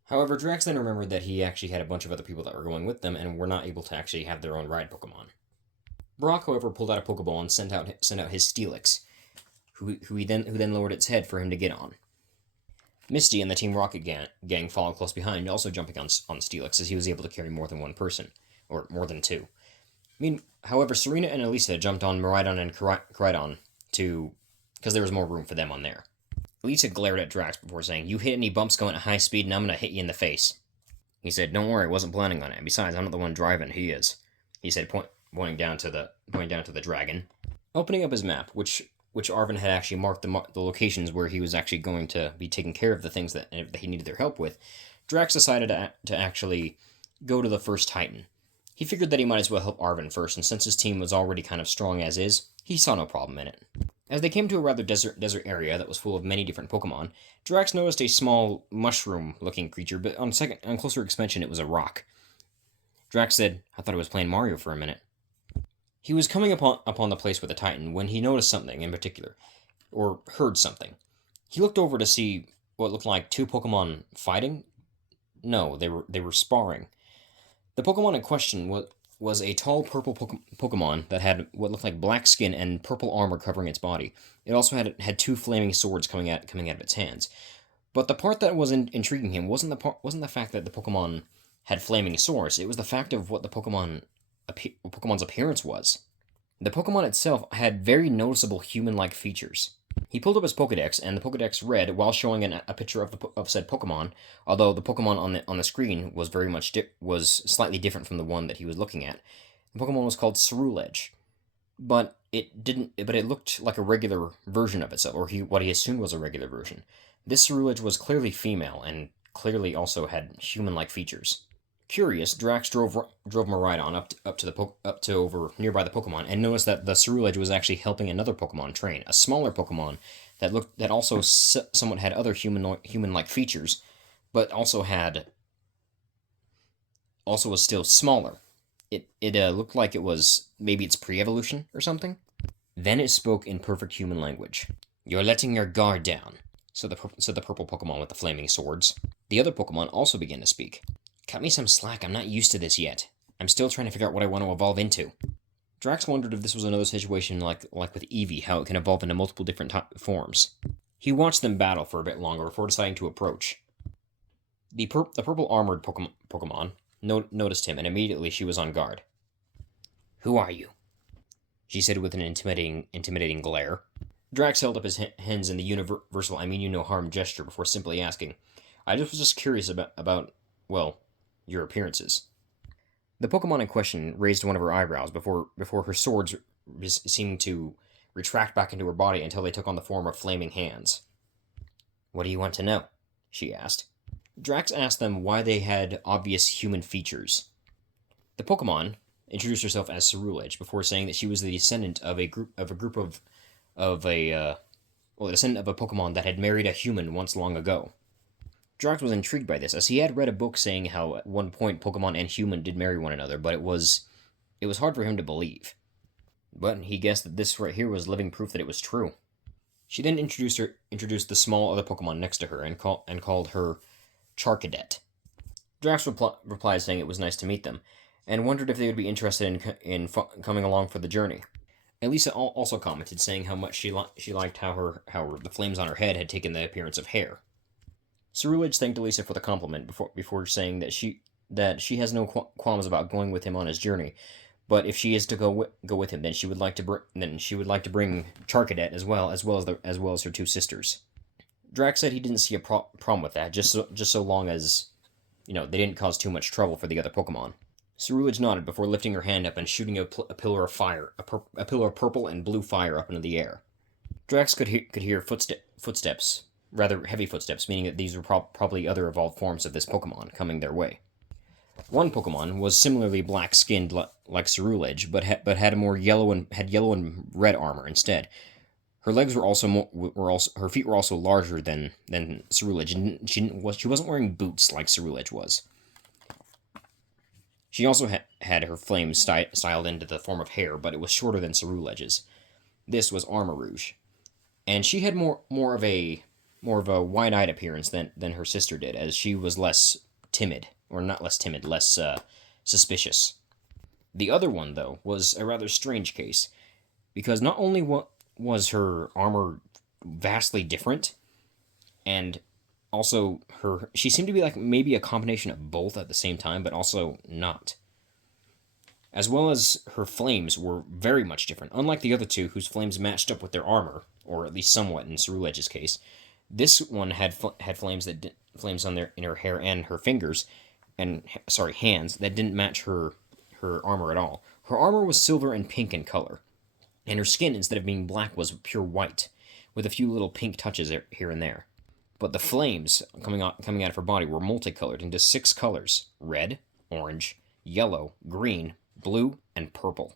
However, Drax then remembered that he actually had a bunch of other people that were going with them and were not able to actually have their own ride Pokemon. Brock, however, pulled out a Pokeball and sent out his Steelix, who then lowered its head for him to get on. Misty and the Team Rocket gang followed close behind, also jumping on Steelix, as he was able to carry more than one person, or more than two. However, Serena and Elisa jumped on Miraidon and Koraidon because there was more room for them on there. Elisa glared at Drax before saying, "You hit any bumps going at high speed and I'm gonna hit you in the face." He said, "Don't worry, I wasn't planning on it. And besides, I'm not the one driving, he is." He said, pointing down to the dragon. Opening up his map, which Arven had actually marked the locations where he was actually going to be taking care of the things that he needed their help with, Drax decided to actually go to the first Titan. He figured that he might as well help Arven first, and since his team was already kind of strong as is, he saw no problem in it. As they came to a rather desert area that was full of many different Pokemon, Drax noticed a small mushroom-looking creature, but on closer inspection, it was a rock. Drax said, "I thought I was playing Mario for a minute." He was coming upon the place with the Titan when he noticed something in particular, or heard something. He looked over to see what looked like two Pokemon fighting. No, they were sparring. The Pokemon in question was a tall purple Pokemon that had what looked like black skin and purple armor covering its body. It also had two flaming swords coming out of its hands. But the part that was intriguing him wasn't the fact that the Pokemon had flaming swords. It was the fact of what the Pokemon's appearance was. The Pokemon itself had very noticeable human-like features. He pulled up his Pokedex, and the Pokedex read while showing a picture of said Pokemon. Although the Pokemon on the screen was was slightly different from the one that he was looking at. The Pokemon was called Cerulege, but it looked like a regular version of itself, or what he assumed was a regular version. This Cerulege was clearly female and clearly also had human-like features. Curious, Drax drove Miraidon up to over nearby the Pokemon and noticed that the Cerulege was actually helping another Pokemon train, a smaller Pokemon that also somewhat had other human-like features, but also was still smaller. It looked like it was maybe its pre-evolution or something. Then it spoke in perfect human language. "You're letting your guard down," said the purple Pokemon with the flaming swords. The other Pokemon also began to speak. "Cut me some slack, I'm not used to this yet. I'm still trying to figure out what I want to evolve into." Drax wondered if this was another situation like with Eevee, how it can evolve into multiple different forms. He watched them battle for a bit longer before deciding to approach. The purple armored Pokemon noticed him, and immediately she was on guard. "Who are you?" she said with an intimidating glare. Drax held up his hands in the universal "I mean you no harm" gesture before simply asking, "I was just curious about well, your appearances." The Pokemon in question raised one of her eyebrows before her swords seemed to retract back into her body until they took on the form of flaming hands. "What do you want to know?" she asked. Drax asked them why they had obvious human features. The Pokemon introduced herself as Cerulege before saying that she was the descendant of a descendant of a Pokemon that had married a human once long ago. Drax was intrigued by this, as he had read a book saying how at one point Pokemon and human did marry one another, but it was hard for him to believe. But he guessed that this right here was living proof that it was true. She then introduced the small other Pokemon next to her and called her Charcadet. Drax replied saying it was nice to meet them, and wondered if they would be interested in coming along for the journey. Elisa also commented, saying how much she liked how the flames on her head had taken the appearance of hair. Cerulege thanked Elisa for the compliment before saying that she has no qualms about going with him on his journey, but if she is to go with him, then she would like to bring Charcadet as well as her two sisters. Drax said he didn't see a problem with that, just so long as they didn't cause too much trouble for the other Pokemon. Cerulege nodded before lifting her hand up and shooting a pillar of fire, a pillar of purple and blue fire up into the air. Drax could hear footsteps. Rather heavy footsteps, meaning that these were probably other evolved forms of this Pokemon coming their way. One Pokemon was similarly black-skinned like Cerulege, but had more yellow and red armor instead. Her legs were her feet were also larger than Cerulege, and she wasn't wearing boots like Cerulege was. She also had her flames styled into the form of hair, but it was shorter than Cerulege's. This was Armarouge, and she had more of a wide-eyed appearance than her sister did, as she was less timid, or not less timid, less suspicious. The other one, though, was a rather strange case, because not only was her armor vastly different, and also she seemed to be like maybe a combination of both at the same time, but also not. As well as her flames were very much different. Unlike the other two, whose flames matched up with their armor, or at least somewhat in Cerulege's case, this one had flames in her hair and her fingers, hands that didn't match her armor at all. Her armor was silver and pink in color, and her skin, instead of being black, was pure white, with a few little pink touches here and there. But the flames coming out of her body were multicolored into 6 colors: red, orange, yellow, green, blue, and purple.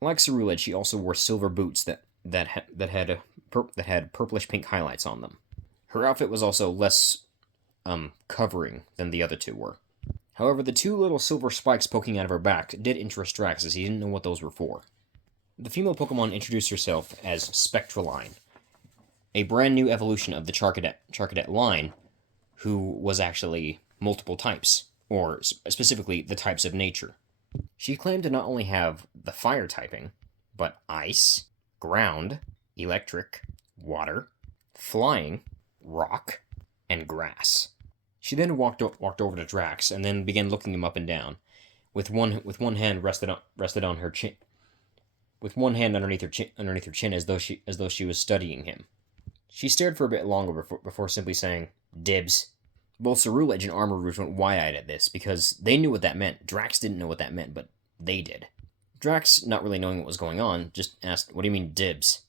Like Cerulege, she also wore silver boots that had purplish pink highlights on them. Her outfit was also less covering than the other two were. However, the two little silver spikes poking out of her back did interest Drax, as he didn't know what those were for. The female Pokemon introduced herself as Spectraline, a brand new evolution of the Charcadet line, who was actually multiple types, or specifically the types of nature. She claimed to not only have the fire typing, but ice, ground, electric, water, flying, rock, and grass. She then walked over to Drax and then began looking him up and down, with one hand rested on her chin, with one hand underneath her chin as though she was studying him. She stared for a bit longer before simply saying, "Dibs." Both Cerulege and Armor Rouge went wide-eyed at this, because they knew what that meant. Drax didn't know what that meant, but they did. Drax, not really knowing what was going on, just asked, "What do you mean, dibs?"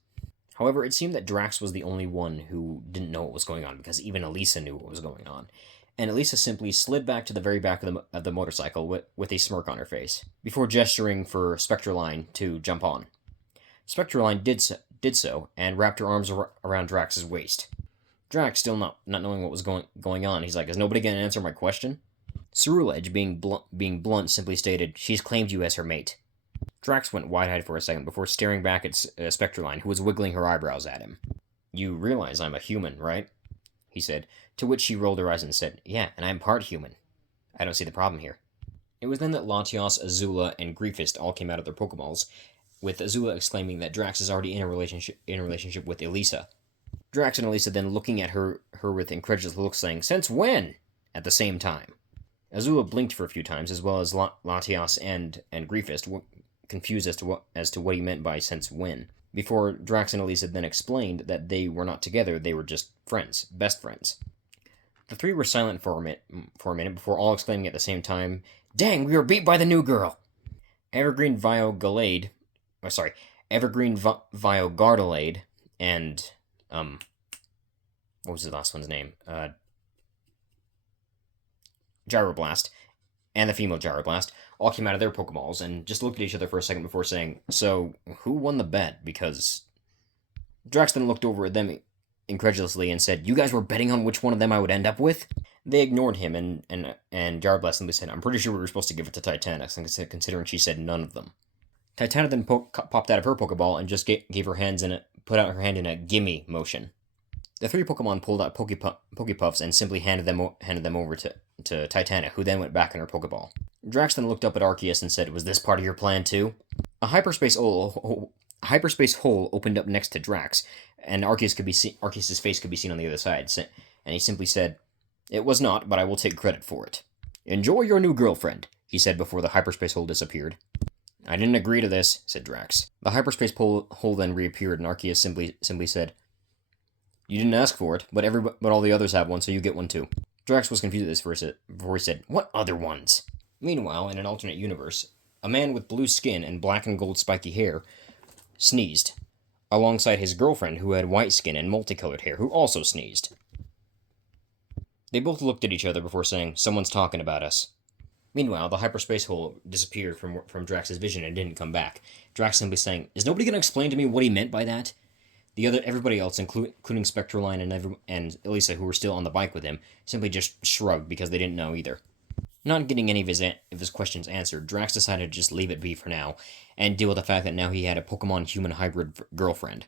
However, it seemed that Drax was the only one who didn't know what was going on, because even Elisa knew what was going on. And Elisa simply slid back to the very back of the motorcycle with a smirk on her face, before gesturing for Spectraline to jump on. Spectraline did so, and wrapped her arms around Drax's waist. Drax, still not knowing what was going on, he's like, "Is nobody going to answer my question?" Cerulege, being blunt, simply stated, "She's claimed you as her mate." Drax went wide-eyed for a second before staring back at Spectraline, who was wiggling her eyebrows at him. "You realize I'm a human, right?" he said, to which she rolled her eyes and said, "Yeah, and I'm part human. I don't see the problem here." It was then that Latios, Azula, and Griefist all came out of their Pokeballs, with Azula exclaiming that Drax is already in a relationship with Elisa. Drax and Elisa then looking at her with incredulous looks, saying, "Since when?" at the same time. Azula blinked for a few times, as well as Latios and Griefist, confused as to what he meant by "since when," before Drax and Elisa then explained that they were not together, they were just friends, best friends. The three were silent for a minute before all exclaiming at the same time, "Dang, we were beat by the new girl!" Evergreen Viogardalade, and what was the last one's name? Gyroblast, and the female Gyroblast, all came out of their Pokeballs and just looked at each other for a second before saying, "So, who won the bet?" Because Drax then looked over at them incredulously and said, "You guys were betting on which one of them I would end up with?" They ignored him, and Gyroblast simply said, "I'm pretty sure we were supposed to give it to Titanic, considering she said none of them." Titanic then popped out of her Pokeball and just gave her hands put out her hand in a gimme motion. The three Pokemon pulled out Pokepuffs and simply handed them over to Titanic, who then went back in her Pokeball. Drax then looked up at Arceus and said, "Was this part of your plan too?" A hyperspace hole opened up next to Drax, and Arceus's face could be seen on the other side, and he simply said, "It was not, but I will take credit for it." "Enjoy your new girlfriend," he said before the hyperspace hole disappeared. "I didn't agree to this," said Drax. The hyperspace hole then reappeared, and Arceus simply said, "You didn't ask for it, but all the others have one, so you get one too." Drax was confused at this before he said, "What other ones?" Meanwhile, in an alternate universe, a man with blue skin and black and gold spiky hair sneezed, alongside his girlfriend who had white skin and multicolored hair, who also sneezed. They both looked at each other before saying, "Someone's talking about us." Meanwhile, the hyperspace hole disappeared from Drax's vision and didn't come back. Drax simply saying, "Is nobody going to explain to me what he meant by that?" Everybody else, including Spectraline and Elisa, who were still on the bike with him, simply just shrugged because they didn't know either. Not getting any of his questions answered, Drax decided to just leave it be for now, and deal with the fact that now he had a Pokemon-human hybrid girlfriend.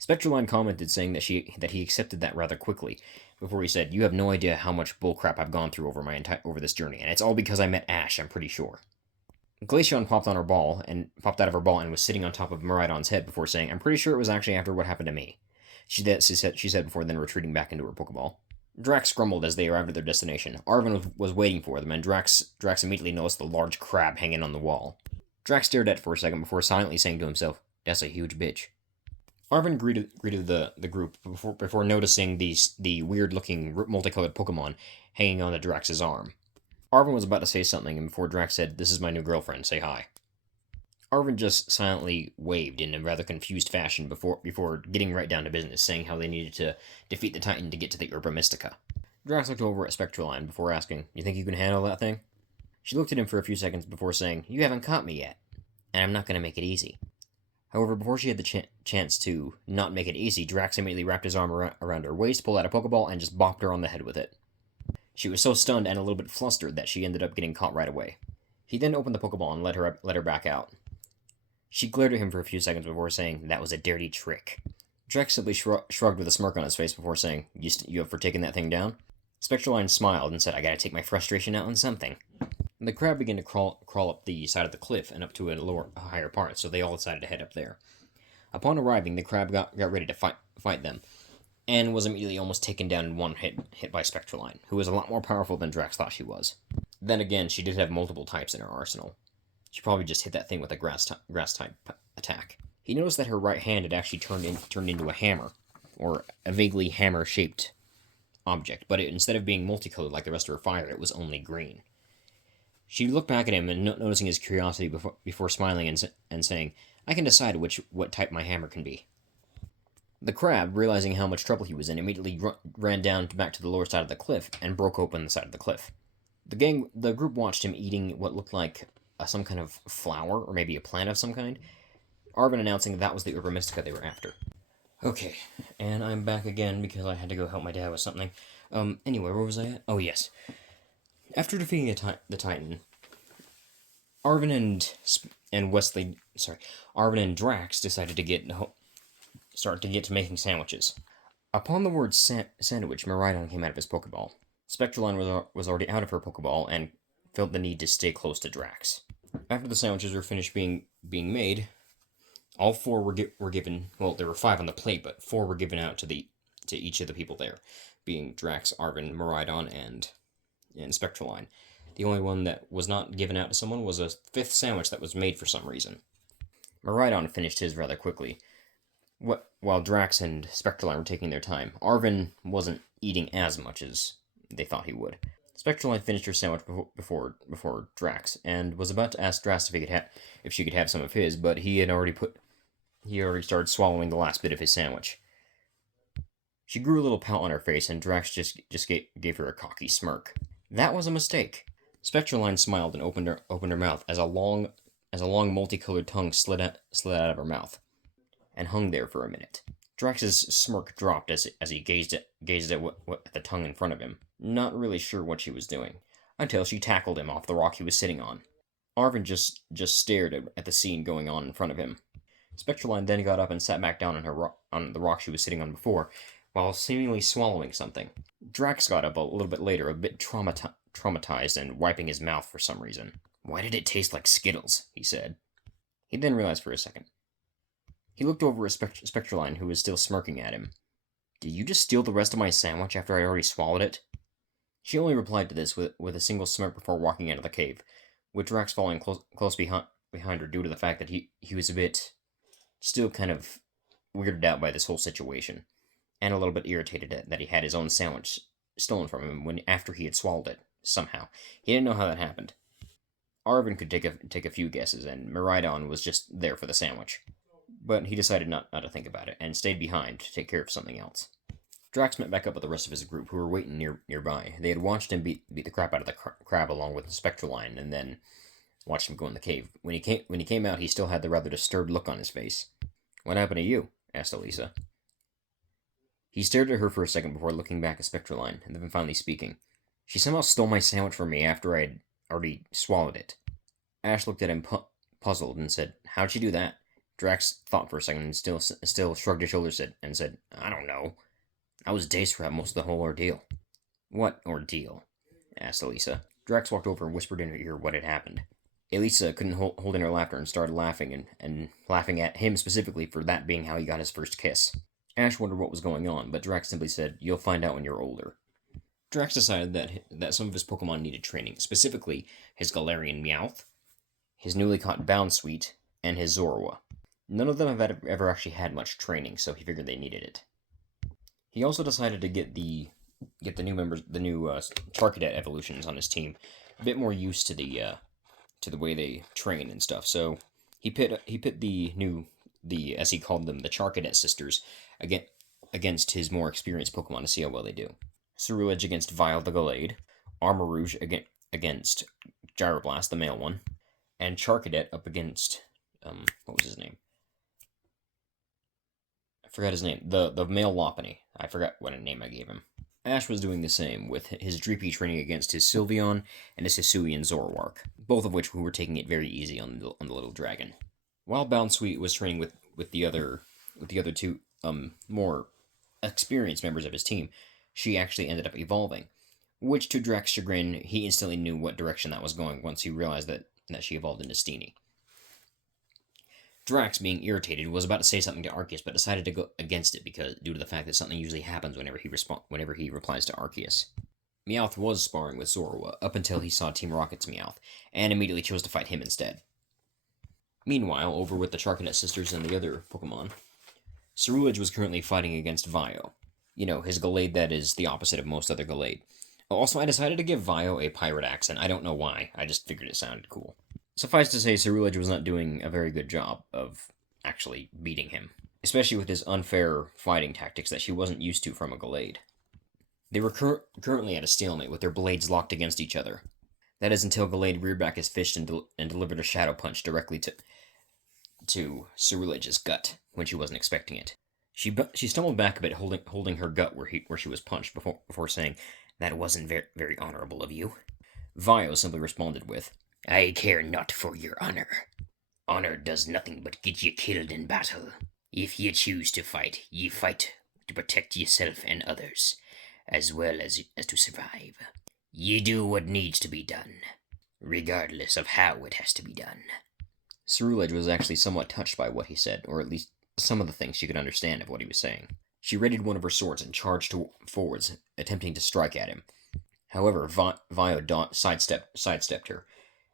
Spectraline commented, saying that he accepted that rather quickly, before he said, "You have no idea how much bullcrap I've gone through over this journey, and it's all because I met Ash, I'm pretty sure." Glaceon popped out of her ball and was sitting on top of Miraidon's head before saying, "I'm pretty sure it was actually after what happened to me," she said before then retreating back into her Pokeball. Drax grumbled as they arrived at their destination. Arven was waiting for them, and Drax immediately noticed the large crab hanging on the wall. Drax stared at it for a second before silently saying to himself, "That's a huge bitch." Arven greeted the group before noticing the weird-looking multicolored Pokemon hanging on to Drax's arm. Arven was about to say something, and before Drax said, "This is my new girlfriend, say hi." Arven just silently waved in a rather confused fashion before getting right down to business, saying how they needed to defeat the Titan to get to the Herba Mystica. Drax looked over at Spectraline before asking, "You think you can handle that thing?" She looked at him for a few seconds before saying, "You haven't caught me yet, and I'm not going to make it easy." However, before she had the chance to not make it easy, Drax immediately wrapped his arm around her waist, pulled out a Pokeball, and just bopped her on the head with it. She was so stunned and a little bit flustered that she ended up getting caught right away. He then opened the Pokeball and let her back out. She glared at him for a few seconds before saying, "That was a dirty trick." Drax simply shrugged with a smirk on his face before saying, You up for taking that thing down?" Spectraline smiled and said, "I gotta take my frustration out on something." The crab began to crawl up the side of the cliff and up to a higher part, so they all decided to head up there. Upon arriving, the crab got ready to fight them, and was immediately almost taken down in one hit by Spectraline, who was a lot more powerful than Drax thought she was. Then again, she did have multiple types in her arsenal. She probably just hit that thing with a grass type attack. He noticed that her right hand had actually turned into a hammer, or a vaguely hammer-shaped object, but instead of being multicolored like the rest of her fire, it was only green. She looked back at him and noticing his curiosity before smiling and saying, "I can decide what type my hammer can be." The crab, realizing how much trouble he was in, immediately ran down back to the lower side of the cliff and broke open the side of the cliff. The group watched him eating what looked like some kind of flower, or maybe a plant of some kind, Arvin announcing that was the Urba Mystica they were after. Okay, and I'm back again because I had to go help my dad with something. Anyway, where was I at? Oh, yes. After defeating the Titan, Arvin and Drax decided to start to get to making sandwiches. Upon the word sandwich, Miraidon came out of his Pokeball. Spectraline was already out of her Pokeball and felt the need to stay close to Drax. After the sandwiches were finished being made, all four were given. Well, there were 5 on the plate, but 4 were given out to each of the people there, being Drax, Arvin, Miraidon, and Spectraline. The only one that was not given out to someone was a 5th sandwich that was made for some reason. Miraidon finished his rather quickly, while Drax and Spectraline were taking their time. Arvin wasn't eating as much as they thought he would. Spectraline finished her sandwich before Drax, and was about to ask Drax if she could have some of his, but he already started swallowing the last bit of his sandwich. She grew a little pout on her face, and Drax just gave her a cocky smirk. That was a mistake. Spectraline smiled and opened her mouth as a long multicolored tongue slid out of her mouth, and hung there for a minute. Drax's smirk dropped as he gazed at the tongue in front of him, not really sure what she was doing, until she tackled him off the rock he was sitting on. Arvin just stared at the scene going on in front of him. Spectraline then got up and sat back down on the rock she was sitting on before, while seemingly swallowing something. Drax got up a little bit later, a bit traumatized and wiping his mouth for some reason. "Why did it taste like Skittles?" he said. He then realized for a second. He looked over at Spectraline, who was still smirking at him. "Did you just steal the rest of my sandwich after I already swallowed it?" She only replied to this with a single smirk before walking out of the cave, with Drax following close behind her due to the fact that he was a bit still kind of weirded out by this whole situation, and a little bit irritated that he had his own sandwich stolen from him after he had swallowed it, somehow. He didn't know how that happened. Arvin could take a few guesses, and Miraidon was just there for the sandwich. But he decided not to think about it, and stayed behind to take care of something else. Drax met back up with the rest of his group, who were waiting nearby. They had watched him beat the crap out of the crab along with the Spectraline, and then watched him go in the cave. When he came out, he still had the rather disturbed look on his face. "What happened to you?" asked Elisa. He stared at her for a second before looking back at Spectraline, and then finally speaking. "She somehow stole my sandwich from me after I had already swallowed it." Ash looked at him puzzled and said, "How'd she do that?" Drax thought for a second and still shrugged his shoulders and said, "I don't know. I was dazed throughout most of the whole ordeal." "What ordeal?" asked Elisa. Drax walked over and whispered in her ear what had happened. Elisa couldn't hold in her laughter and started laughing, and laughing at him specifically for that being how he got his first kiss. Ash wondered what was going on, but Drax simply said, "You'll find out when you're older." Drax decided that some of his Pokemon needed training, specifically his Galarian Meowth, his newly caught Bounsweet, and his Zorua. None of them have ever actually had much training, so he figured they needed it. He also decided to get the new members, the new Charcadet evolutions on his team, a bit more used to the way they train and stuff. So he pit the as he called them, the Charcadet sisters against his more experienced Pokemon to see how well they do. Ceruledge against Vile the Gallade, Armarouge against Gyroblast, the male one, and Charcadet up against what was his name? Forgot his name. The male Lopunny. I forgot what name I gave him. Ash was doing the same, with his Dreepy training against his Sylveon and his Hisuian Zoroark, both of which were taking it very easy on the little dragon. While Bounsweet was training with the other two more experienced members of his team, she actually ended up evolving, which to Drax's chagrin, he instantly knew what direction that was going once he realized that she evolved into Steenie. Drax, being irritated, was about to say something to Arceus, but decided to go against it due to the fact that something usually happens whenever he replies to Arceus. Meowth was sparring with Zorua up until he saw Team Rocket's Meowth, and immediately chose to fight him instead. Meanwhile, over with the Charcadet sisters and the other Pokemon, Cerulege was currently fighting against Vio. You know, his Gallade that is the opposite of most other Gallade. Also, I decided to give Vio a pirate accent. I don't know why, I just figured it sounded cool. Suffice to say, Cerulege was not doing a very good job of actually beating him, especially with his unfair fighting tactics that she wasn't used to from a Gallade. They were currently at a stalemate with their blades locked against each other. That is until Gallade reared back his fist and delivered a shadow punch directly to Cerulege's gut when she wasn't expecting it. She stumbled back a bit, holding her gut where she was punched before saying, "That wasn't very honorable of you." Vio simply responded with, "I care not for your honor. Honor does nothing but get you killed in battle. If you choose to fight, ye fight to protect yourself and others, as well as to survive. Ye do what needs to be done, regardless of how it has to be done." Cerulege was actually somewhat touched by what he said, or at least some of the things she could understand of what he was saying. She readied one of her swords and charged forwards, attempting to strike at him. However, Vio sidestepped her,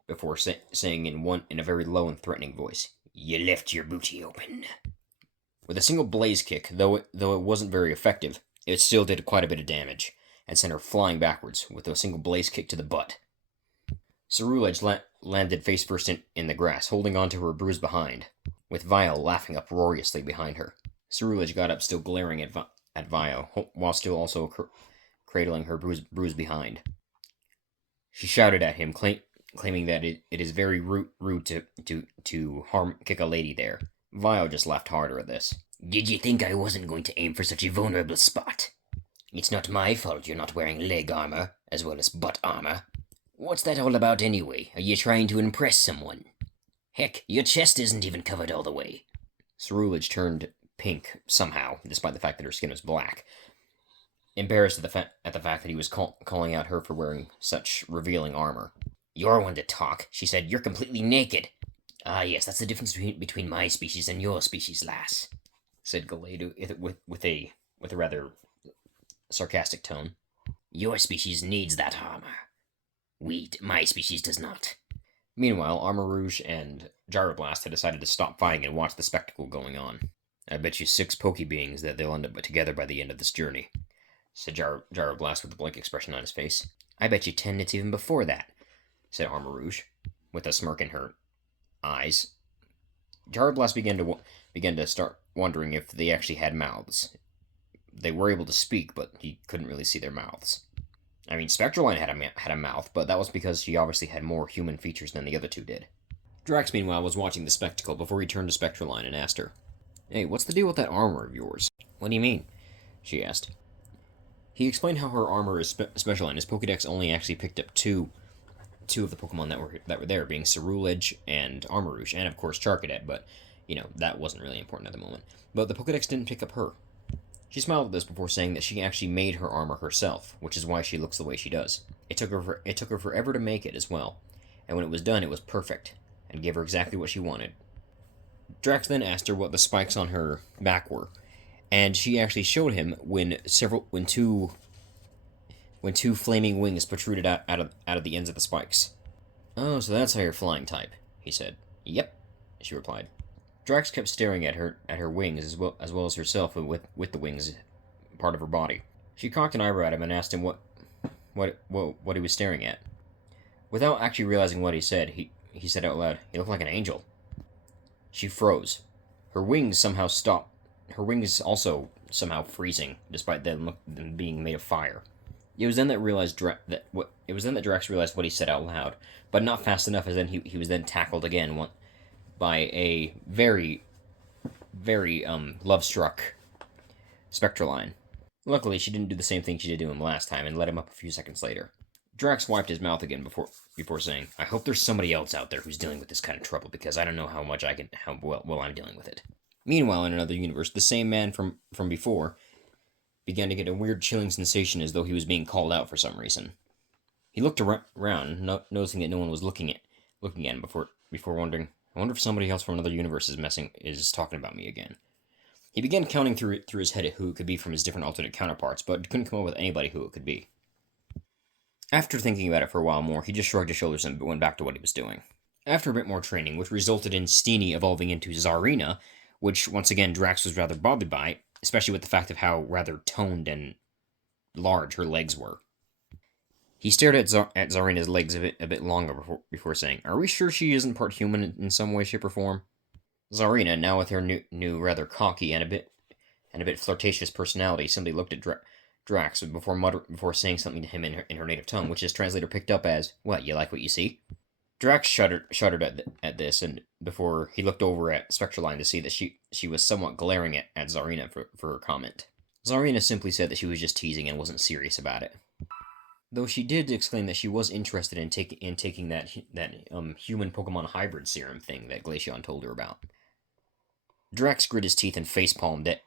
before saying in a very low and threatening voice, "You left your booty open." With a single blaze kick, though it wasn't very effective, it still did quite a bit of damage, and sent her flying backwards with a single blaze kick to the butt. Cerulege landed face first in the grass, holding on to her bruise behind, with Vio laughing uproariously behind her. Cerulege got up, still glaring at Vio, while still also cradling her bruise behind. She shouted at him, claiming that it is very rude to kick a lady there. Vio just laughed harder at this. "Did you think I wasn't going to aim for such a vulnerable spot? It's not my fault you're not wearing leg armor, as well as butt armor. What's that all about anyway? Are you trying to impress someone? Heck, your chest isn't even covered all the way." Cerulege turned pink somehow, despite the fact that her skin was black, embarrassed at the fact that he was calling out her for wearing such revealing armor. "You're one to talk," she said. "You're completely naked." "Ah, yes, that's the difference between my species and your species, lass," said Gallade with a rather sarcastic tone. "Your species needs that armor. My species does not." Meanwhile, Armarouge and Gyroblast had decided to stop fighting and watch the spectacle going on. "I bet you 6 Pokebeings that they'll end up together by the end of this journey," said Gyroblast with a blank expression on his face. "I bet you 10 minutes even before that," said Armarouge, with a smirk in her eyes. Gyroblast began to start wondering if they actually had mouths. They were able to speak, but he couldn't really see their mouths. I mean, Spectraline had a mouth, but that was because she obviously had more human features than the other two did. Drax, meanwhile, was watching the spectacle before he turned to Spectraline and asked her, "Hey, what's the deal with that armor of yours?" "What do you mean?" she asked. He explained how her armor is special, and his Pokédex only actually picked up two of the Pokemon that were there, being Cerulege and Armarouge, and of course Charcadet, but, that wasn't really important at the moment. But the Pokédex didn't pick up her. She smiled at this before saying that she actually made her armor herself, which is why she looks the way she does. It took her forever to make it as well, and when it was done, it was perfect, and gave her exactly what she wanted. Drax then asked her what the spikes on her back were, and she actually showed him when two flaming wings protruded out of the ends of the spikes. "Oh, so that's how you're flying type," he said. "Yep," she replied. Drax kept staring at her wings as well as herself with the wings part of her body. She cocked an eyebrow at him and asked him what he was staring at. Without actually realizing what he said, he said out loud, "You look like an angel." She froze. Her wings somehow stopped. Her wings also somehow freezing, despite them being made of fire. It was then that Drax realized what he said out loud, but not fast enough, as then he was then tackled again by a very, very love-struck Spectraline. Luckily, she didn't do the same thing she did to him last time and let him up a few seconds later. Drax wiped his mouth again before saying, "I hope there's somebody else out there who's dealing with this kind of trouble, because I don't know how well I'm dealing with it." Meanwhile, in another universe, the same man from before began to get a weird chilling sensation as though he was being called out for some reason. He looked around, noticing that no one was looking at him before wondering, "I wonder if somebody else from another universe is talking about me again." He began counting through his head who it could be from his different alternate counterparts, but couldn't come up with anybody who it could be. After thinking about it for a while more, he just shrugged his shoulders and went back to what he was doing. After a bit more training, which resulted in Steenie evolving into Czarina, which once again Drax was rather bothered by, especially with the fact of how rather toned and large her legs were. He stared at Czarina's legs a bit longer before saying, "Are we sure she isn't part human in some way, shape, or form?" Czarina, now with her new rather cocky and a bit flirtatious personality, simply looked at Drax before saying something to him in her native tongue, which his translator picked up as, "What, you like what you see?" Drax shuddered at this, and before he looked over at Spectraline to see that she was somewhat glaring at Czarina for her comment. Czarina simply said that she was just teasing and wasn't serious about it, though she did exclaim that she was interested in taking that human Pokemon hybrid serum thing that Glaceon told her about. Drax grit his teeth and facepalmed it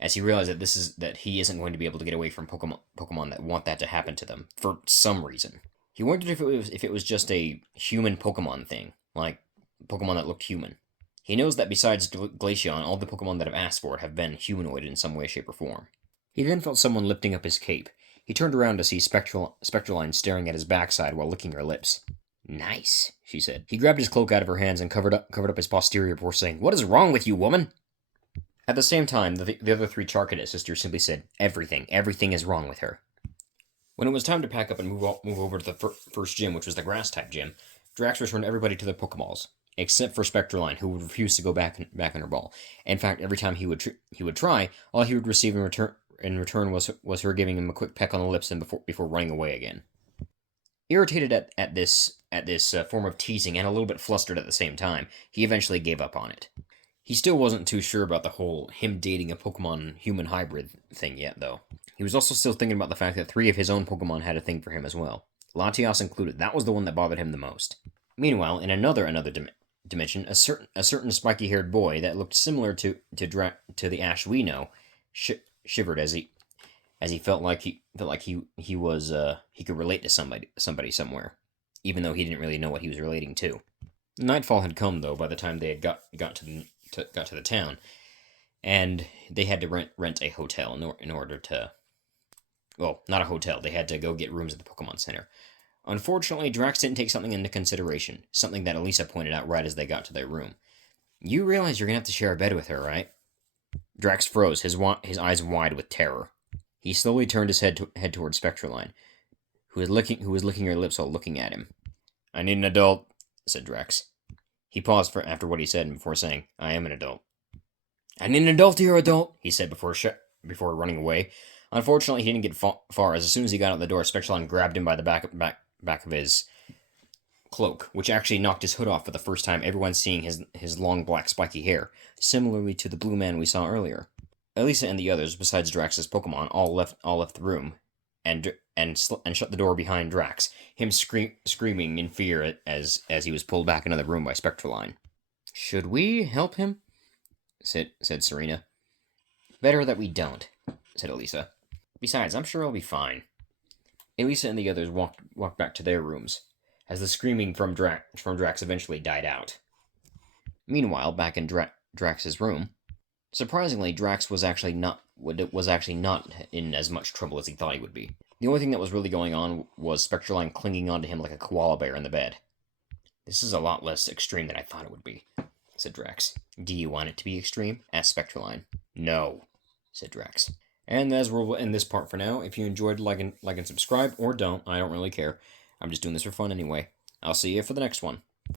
as he realized that he isn't going to be able to get away from Pokemon that want that to happen to them for some reason. He wondered if it was just a human Pokemon thing, like Pokemon that looked human. He knows that besides Glaceon, all the Pokemon that have asked for it have been humanoid in some way, shape, or form. He then felt someone lifting up his cape. He turned around to see Spectraline staring at his backside while licking her lips. "Nice," she said. He grabbed his cloak out of her hands and covered up his posterior before saying, "What is wrong with you, woman?" At the same time, the other three Charcadet sisters simply said, Everything is wrong with her." When it was time to pack up and move over to the first gym, which was the Grass-type gym, Drax returned everybody to their Pokeballs, except for Spectraline, who would refuse to go back in her ball. In fact, every time he would try, all he would receive in return was her giving him a quick peck on the lips and before running away again. Irritated at this form of teasing and a little bit flustered at the same time, he eventually gave up on it. He still wasn't too sure about the whole him dating a Pokemon human hybrid thing yet, though. He was also still thinking about the fact that 3 of his own Pokemon had a thing for him as well. Latias included. That was the one that bothered him the most. Meanwhile, in another dimension, a certain spiky-haired boy that looked similar to the Ash we know shivered as he felt like he could relate to somebody somewhere, even though he didn't really know what he was relating to. Nightfall had come, though, by the time they had got to the town, and they had to rent a hotel in order to. Well, not a hotel. They had to go get rooms at the Pokemon Center. Unfortunately, Drax didn't take something into consideration, something that Elisa pointed out right as they got to their room. "You realize you're gonna have to share a bed with her, right?" Drax froze, his eyes wide with terror. He slowly turned his head towards Spectraline, who was licking her lips while looking at him. "I need an adult," said Drax. He paused after what he said before saying, "I am an adult." "I need an adult here, adult," he said before running away. Unfortunately, he didn't get far, as soon as he got out the door, Spectraline grabbed him by the back of his cloak, which actually knocked his hood off for the first time, everyone seeing his long black spiky hair, similarly to the blue man we saw earlier. Elisa and the others, besides Drax's Pokemon, all left the room, and shut the door behind Drax, him screaming in fear as he was pulled back into the room by Spectraline. "Should we help him?" said Serena. "Better that we don't," said Elisa. "Besides, I'm sure he'll be fine." Elisa and the others walked back to their rooms, as the screaming from Drax eventually died out. Meanwhile, back in Drax's room, surprisingly, Drax was actually not in as much trouble as he thought he would be. The only thing that was really going on was Spectraline clinging onto him like a koala bear in the bed. "This is a lot less extreme than I thought it would be," said Drax. "Do you want it to be extreme?" asked Spectraline. "No," said Drax. And as we'll end this part for now. If you enjoyed, like and subscribe, or don't. I don't really care. I'm just doing this for fun anyway. I'll see you for the next one.